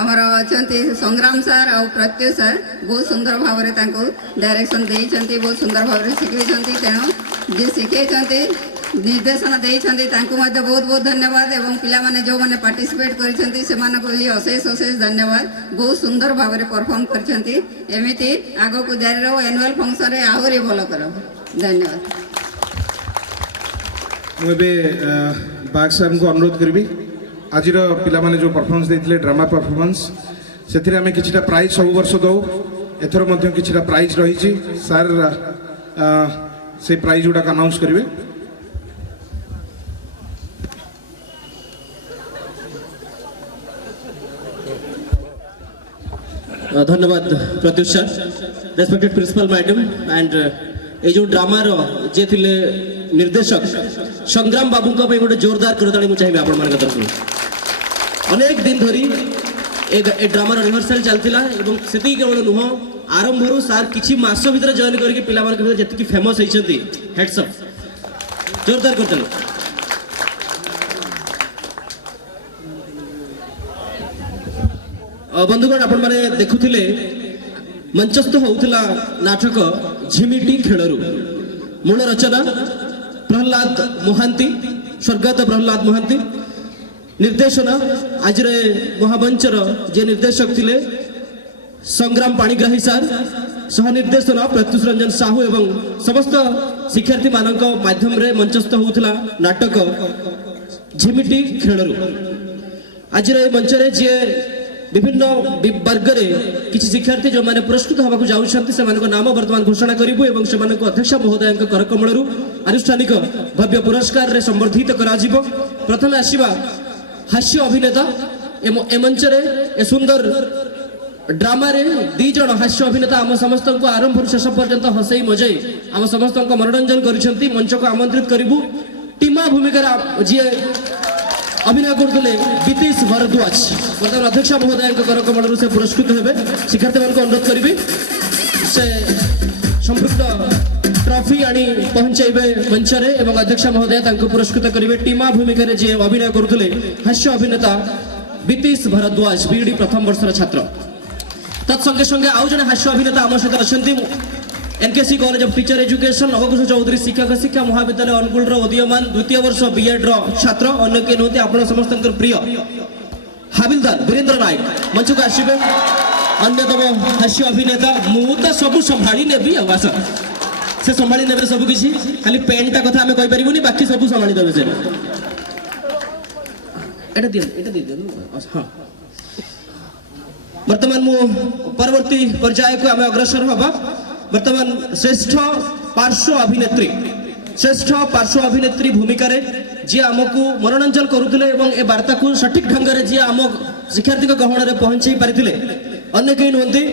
ଆମର ଅଛନ୍ତି ସଂଗ୍ରାମ ସାର୍ ଆଉ ପ୍ରତ୍ୟୁଷ ସାର୍, ବହୁତ ସୁନ୍ଦର ଭାବରେ ତାଙ୍କୁ ଡାଇରେକ୍ସନ୍ ଦେଇଛନ୍ତି, ବହୁତ ସୁନ୍ଦର ଭାବରେ ଶିଖେଇଛନ୍ତି। ତେଣୁ ଯିଏ ଶିଖେଇଛନ୍ତି ନିର୍ଦ୍ଦେଶନା ଦେଇଛନ୍ତି ତାଙ୍କୁ ମଧ୍ୟ ବହୁତ ବହୁତ ଧନ୍ୟବାଦ, ଏବଂ ପିଲାମାନେ ଯେଉଁମାନେ ପାର୍ଟିସିପେଟ୍ କରିଛନ୍ତି ସେମାନଙ୍କୁ ବି ଅଶେଷ ଅଶେଷ ଧନ୍ୟବାଦ। ବହୁତ ସୁନ୍ଦର ଭାବରେ ପରଫର୍ମ କରିଛନ୍ତି। ଏମିତି ଆଗକୁ ଜାରି ରହୁ, ଆନୁଆଲ୍ ଫଙ୍କସନ୍ରେ ଆହୁରି ଭଲ କର। ଧନ୍ୟବାଦ। ମୁଁ ଏବେ ବାଗ ସାର୍ଙ୍କୁ ଅନୁରୋଧ କରିବି, ଆଜିର ପିଲାମାନେ ଯେଉଁ ପରଫର୍ମାନ୍ସ ଦେଇଥିଲେ ଡ୍ରାମା ପରଫର୍ମାନ୍ସ, ସେଥିରେ ଆମେ କିଛିଟା ପ୍ରାଇଜ୍ ସବୁ ବର୍ଷ ଦେଉ, ଏଥର ମଧ୍ୟ କିଛିଟା ପ୍ରାଇଜ୍ ରହିଛି। ସାର୍ ସେ ପ୍ରାଇଜ୍ ଗୁଡ଼ାକ ଆନାଉନ୍ସ କରିବେ। धन्यवाद Pratyush sir, respected principal madam and ये जो ड्रामार जे थिले निर्देशक संग्राम बाबू को गोटे जोरदार करताली मुझे चाहिए आपण मान तरफ। अनेक दिन धरी ए ड्रामार रिहर्सल चलता से केवल नुह आरंभ सार किसी मास भर जॉइन करके पिला जी फेमस होती हेड्सअप जोरदार करताली। बंधुगण आपण मैंने देखुले मंचस्थ होता नाटक झिमिटी खेलरू, मूल रचना प्रहलाद महांती, स्वर्गत प्रहलाद महांती, निर्देशना आज महामंचर जे निर्देशक थिले संग्राम पाणिग्राही सार, सह निर्देशना प्रत्युष रंजन साहू एवं समस्त शिक्षार्थी मानक माध्यम रे मंचस्थ होता नाटक झिमिटी खेलरू। आज मंच रे जे विभिन्न वर्ग किसी शिक्षार्थी जो मैंने पुरस्कृत होगा जाऊँच से नाम बर्तमान घोषणा करूँ और से अध्यक्ष महोदय करकमल आनुष्ठानिक भव्य पुरस्कार रे संबर्धित करा। प्रथम आसवा हास्य अभिनेता ए मंच ए सुंदर ड्रामा रे दी जन हास्य अभिनेता आम समस्त को आरंभ शेष पर्यंत हसई मजई आम समस्त मनोरंजन करिसेंती। मंच को आमंत्रित करूँ टीमा भूमिका जी अभिनय करते बीतीश भरद्वाज, बर्तमान अध्यक्ष महोदय करकमल से पुरस्कृत हेबे। शिक्षार्थी मान अनुरोध करी से संपृक्त ट्रॉफी आनी पहुंचाइबे मंच रे एवं अध्यक्ष महोदय पुरस्कृत करेंगे। टीमा भूमिका जी अभिनय करते हास्य अभिनेता बीतीश भरद्वाज, बीईडी प्रथम वर्षर छात्र। तत्संगे संगे आउ जने हास्य अभिनेता आम सहित अच्छा NKC college of teacher education Navakush Choudhury शिक्षक शिक्षा महाविद्यालय अनुगुल उदीयमान द्वितीय वर्ष बीएड छात्र अन्य के नहते आप समस्त प्रिय हाबिलदार वीरेंद्र नायक मंच को आसवे। अन्यतम हास्य अभिनेता मुझे सब संभाली नेबी आस से संभाली ने सब किसी खाली पेनटा कथा आम कहीपरूनी बाकी सब संभाली देवे से हाँ। वर्तमान मु परवर्ती पर्याय को आम अग्रसर हवा। वर्तमान श्रेष्ठ पार्श्व अभिनेत्री भूमिका जी आमको मनोरंजन करुले ए वार्ता को सठिक ढंग से जी आम शिक्षार्थी गहन में पहुंचाई पारी अन्य कहीं नुहति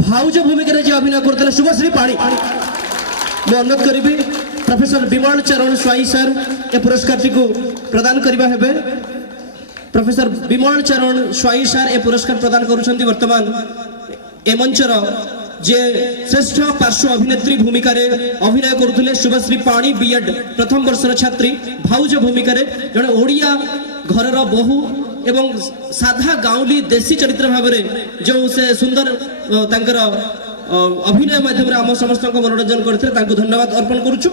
भाउज भूमिका जी अभिनय करते शुभश्री पाणी। मुझे अनुरोध करी प्रोफेसर विमल चरण स्वाई सर ए पुरस्कार को प्रदान करवा हेबे। प्रोफेसर विमल चरण स्वाई सर ए पुरस्कार प्रदान करुछंती। वर्तमान ए मंचर जे श्रेष्ठ पार्श्व अभिनेत्री भूमिका अभिनय करते शुभश्री पाणी, बीएड प्रथम वर्षर छात्री, भाउज भूमिका जड़े ओडिया घरर बहु एवं साधा गाउली देशी चरित्र भाव में जो से सुंदर तांकर अभिनय माध्यम आम समस्त मनोरंजन करते धन्यवाद अर्पण करुचु।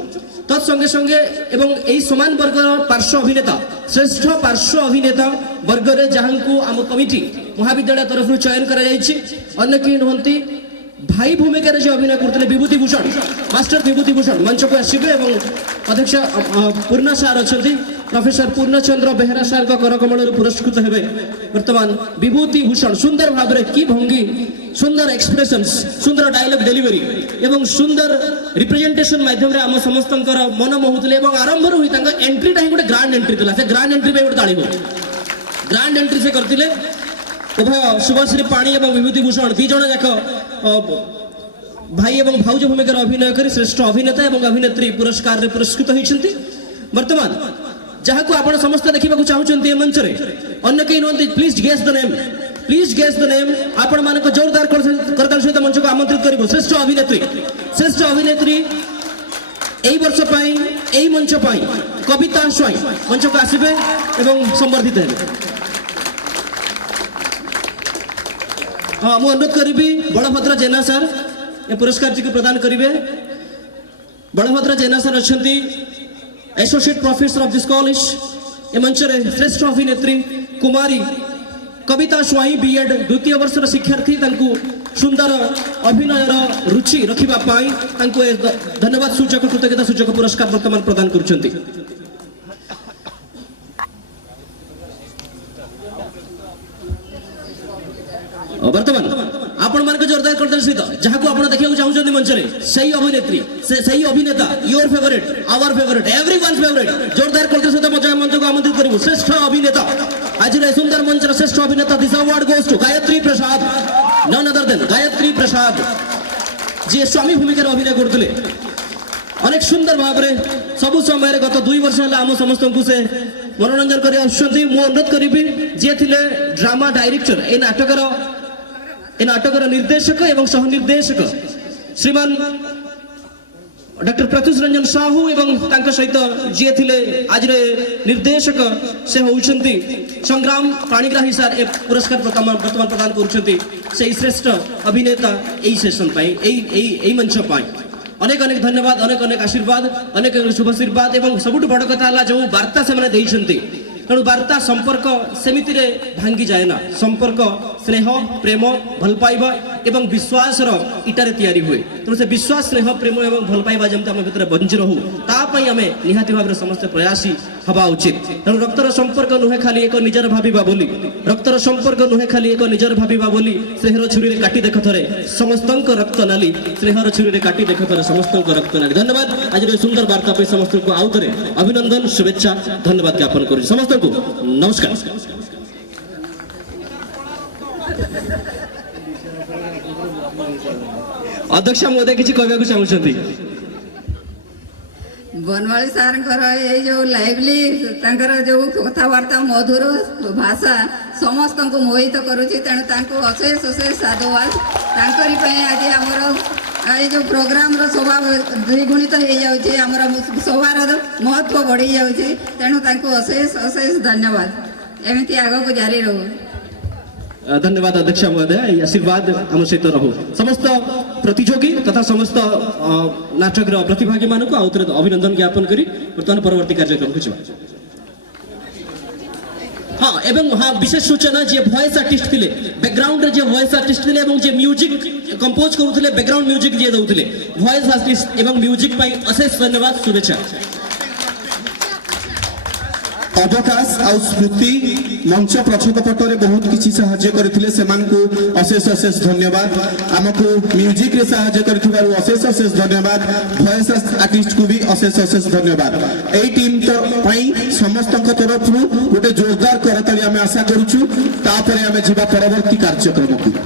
तत्संगे संगे एवं यही समान वर्ग पार्श्व अभिनेता श्रेष्ठ पार्श्व अभिनेता वर्ग में जहाँ को आम कमिटी महाविद्यालय तरफ चयन कर अन्य कहीं नुहति भाई भूमिका जो अभिनय करते विभूति भूषण मास्टर विभूति भूषण मंच को आसवे और अध्यक्ष पूर्ण सार अच्छा प्रोफेसर पूर्णचंद्र बेहरा सार करकमल पुरस्कृत हेबे। वर्तमान विभूति भूषण सुंदर भाव में की भंगी सुंदर एक्सप्रेशंस सुंदर डायलॉग डेलीवरी एवं सुंदर रिप्रेजेंटेशन माध्यम आम समस्त मन मोहुले आरंभ हुई एंट्री टाइम गोटे ग्रांड एंट्री था से ग्रांड एंट्री गोटे ताली हो ग्रांड एंट्री से करते उभय शुभश्री पाणी और विभूति भूषण दी जन जाक भाई एवं भाउज भूमिका अभिनय कर श्रेष्ठ अभिनेता और अभिनेत्री पुरस्कार पुरस्कृत होती। वर्तमान जहाँ को आप समस्त देखा चाहते मंच में अन्य कहीं नुहति please guess the name please guess the name आपण मानक जोरदार करताल सहित मंच को आमंत्रित करिवो श्रेष्ठ अभिनेत्री এই বর্ষ পাই এই মঞ্চ পাই কবিতা স্বাই মঞ্চକୁ আসবে এবং সম্বর্ধিত হেবে। ମୁଁ ଅନୁରୋଧ କରିବି ବଳଭଦ୍ର ଜେନା ସାର୍ ଏ ପୁରସ୍କାରଟିକୁ ପ୍ରଦାନ କରିବେ। ବଳଭଦ୍ର ଜେନା ସାର୍ ଅଛନ୍ତି associate professor of this college. ଏ ମଞ୍ଚରେ ଶ୍ରେଷ୍ଠ ଅଭିନେତ୍ରୀ କୁମାରୀ କବିତା ସ୍ୱାଇଁ ବିଏଡ୍ ଦ୍ୱିତୀୟ ବର୍ଷର ଶିକ୍ଷାର୍ଥୀ ତାଙ୍କୁ ସୁନ୍ଦର ଅଭିନୟର ରୁଚି ରଖିବା ପାଇଁ ତାଙ୍କୁ ଧନ୍ୟବାଦ ସୂଚକ କୃତଜ୍ଞତା ସୂଚକ ପୁରସ୍କାର ବର୍ତ୍ତମାନ ପ୍ରଦାନ କରୁଛନ୍ତି। ବର୍ତ୍ତମାନ ଆପଣ ମାନଙ୍କ ଯୋରଦାର କରିଦେଲେ ସହିତ ଯାହାକୁ ଆପଣ ଦେଖିବାକୁ ଚାହୁଁଛନ୍ତି ମଞ୍ଚରେ ସେଇ ଅଭିନେତ୍ରୀ ସେଇ ଅଭିନେତା your favourite our favourite everyone's favourite ଯୋରଦାର କରିଦେଲେ ସହିତ ମଞ୍ଚକୁ ଆମନ୍ତ୍ରିତ କରିବୁ ଶ୍ରେଷ୍ଠ ଅଭିନେତା ଆଜିର ଏ ସୁନ୍ଦର ମଞ୍ଚର ଶ୍ରେଷ୍ଠ ଅଭିନେତା this award goes to Gayatri Prasad none other than Gayatri Prasad ଯିଏ ସ୍ୱାମୀ ଭୂମିକାରେ ଅଭିନୟ କରୁଥିଲେ ଅନେକ ସୁନ୍ଦର ଭାବରେ ସବୁ ସମୟରେ ଗତ 2 ବର୍ଷ ହେଲା ଆମ ସମସ୍ତଙ୍କୁ ସେ ମନୋରଞ୍ଜନ କରି ଆସୁଛନ୍ତି। ମୁଁ ଅନୁରୋଧ କରିବି ଯିଏ ଥିଲେ ଡ୍ରାମା ଡାଇରେକ୍ଟର ଏ ନାଟକର ନିର୍ଦ୍ଦେଶକ ଏବଂ ସହ ନିର୍ଦ୍ଦେଶକ ଶ୍ରୀମାନ ଡକ୍ଟର ପ୍ରତ୍ୟୁଷ ରଞ୍ଜନ ସାହୁ ଏବଂ ତାଙ୍କ ସହିତ ଯିଏ ଥିଲେ ଆଜିର ନିର୍ଦ୍ଦେଶକ ସେ ହେଉଛନ୍ତି ସଂଗ୍ରାମ ପାଣିଗ୍ରାହୀ ସାର୍ ଏ ପୁରସ୍କାର ବର୍ତ୍ତମାନ ପ୍ରଦାନ କରୁଛନ୍ତି ସେଇ ଶ୍ରେଷ୍ଠ ଅଭିନେତା ଏଇ ସେସନ ପାଇଁ ଏଇ ମଞ୍ଚ ପାଇଁ ଅନେକ ଅନେକ ଧନ୍ୟବାଦ ଅନେକ ଅନେକ ଆଶୀର୍ବାଦ ଅନେକ ଶୁଭାଶୀର୍ବାଦ ଏବଂ ସବୁଠୁ ବଡ଼ କଥା ହେଲା ଯେଉଁ ବାର୍ତ୍ତା ସେମାନେ ଦେଇଛନ୍ତି ତେଣୁ ବାର୍ତ୍ତା ସମ୍ପର୍କ ସେମିତିରେ ଭାଙ୍ଗି ଯାଏ ନା ସମ୍ପର୍କ ସ୍ନେହ ପ୍ରେମ ଭଲ ପାଇବା ଏବଂ ବିଶ୍ୱାସର ଇଟାରେ ତିଆରି ହୁଏ ତେଣୁ ସେ ବିଶ୍ୱାସ ସ୍ନେହ ପ୍ରେମ ଏବଂ ଭଲ ପାଇବା ଯେମିତି ଆମ ଭିତରେ ବଞ୍ଚି ରହୁ ତା ପାଇଁ ଆମେ ନିହାତି ଭାବରେ ସମସ୍ତେ ପ୍ରୟାସୀ ହେବା ଉଚିତ। ତେଣୁ ରକ୍ତର ସମ୍ପର୍କ ନୁହେଁ ଖାଲି ଏକ ନିଜର ଭାବିବା ବୋଲି ରକ୍ତର ସମ୍ପର୍କ ନୁହେଁ ଖାଲି ଏକ ନିଜର ଭାବିବା ବୋଲି ସ୍ନେହର ଛୁରୀରେ କାଟି ଦେଖ ଥରେ ସମସ୍ତଙ୍କ ରକ୍ତ ନାଲି ସ୍ନେହର ଛୁରୀରେ କାଟି ଦେଖ ଥରେ ସମସ୍ତଙ୍କ ରକ୍ତ ନାଲି। ଧନ୍ୟବାଦ ଆଜିର ଏ ସୁନ୍ଦର ବାର୍ତ୍ତା ପାଇଁ ସମସ୍ତଙ୍କୁ ଆଉ ଥରେ ଅଭିନନ୍ଦନ ଶୁଭେଚ୍ଛା ଧନ୍ୟବାଦ ଜ୍ଞାପନ କରୁଛି ସମସ୍ତଙ୍କୁ ନମସ୍କାର। अध्यक्ष महोदय किसी कहवाक चाहूँगी बनवाली सार जो लाइवली जो कथबार्ता मधुर भाषा समस्त को मोहित करुच्ची तेणु अशेष अशेष साधुवाद आज आमर ये जो प्रोग्राम शोभा द्विगुणित हो जाऊँगी आमर शोभार महत्व बढ़ी जाऊँगी तेणु अशेष अशेष धन्यवाद एमती आग को जारी रहू। धन्यवाद अध्यक्ष महोदय आशीर्वाद आम सहित रहू समस्त प्रतियोगी तथा समस्त नाटक प्रतिभागी मानक आउ थे अभिनंदन ज्ञापन करी बर्तमान परवर्ती कार्यक्रम को हाँ एवं हाँ विशेष सूचना जे वॉइस आर्टिस्ट थे बैकग्राउंड रे जे वॉइस आर्टिस्ट थे एवं जे म्यूजिक कंपोज करुले बैकग्राउंड म्यूजिक जे दउथिले वॉइस आर्टिस्ट एवं म्यूजिक पाई अशेष धन्यवाद शुभेच्छा। अवकाश आ स्मृति मंच प्रच्छद पटरे बहुत किसी साहाय्य करथिले सेमानकु अशेष अशेष धन्यवाद आमको म्यूजिक रे साहाय्य करथिबारु अशेष अशेष धन्यवाद वॉइस आर्टिस्ट को भी अशेष अशेष धन्यवाद। एई टीम तो पई समस्त तरफ गोटे जोरदार करताली आमे आशा करूछु तापरे आमे जिबा परवर्ती कार्यक्रम को।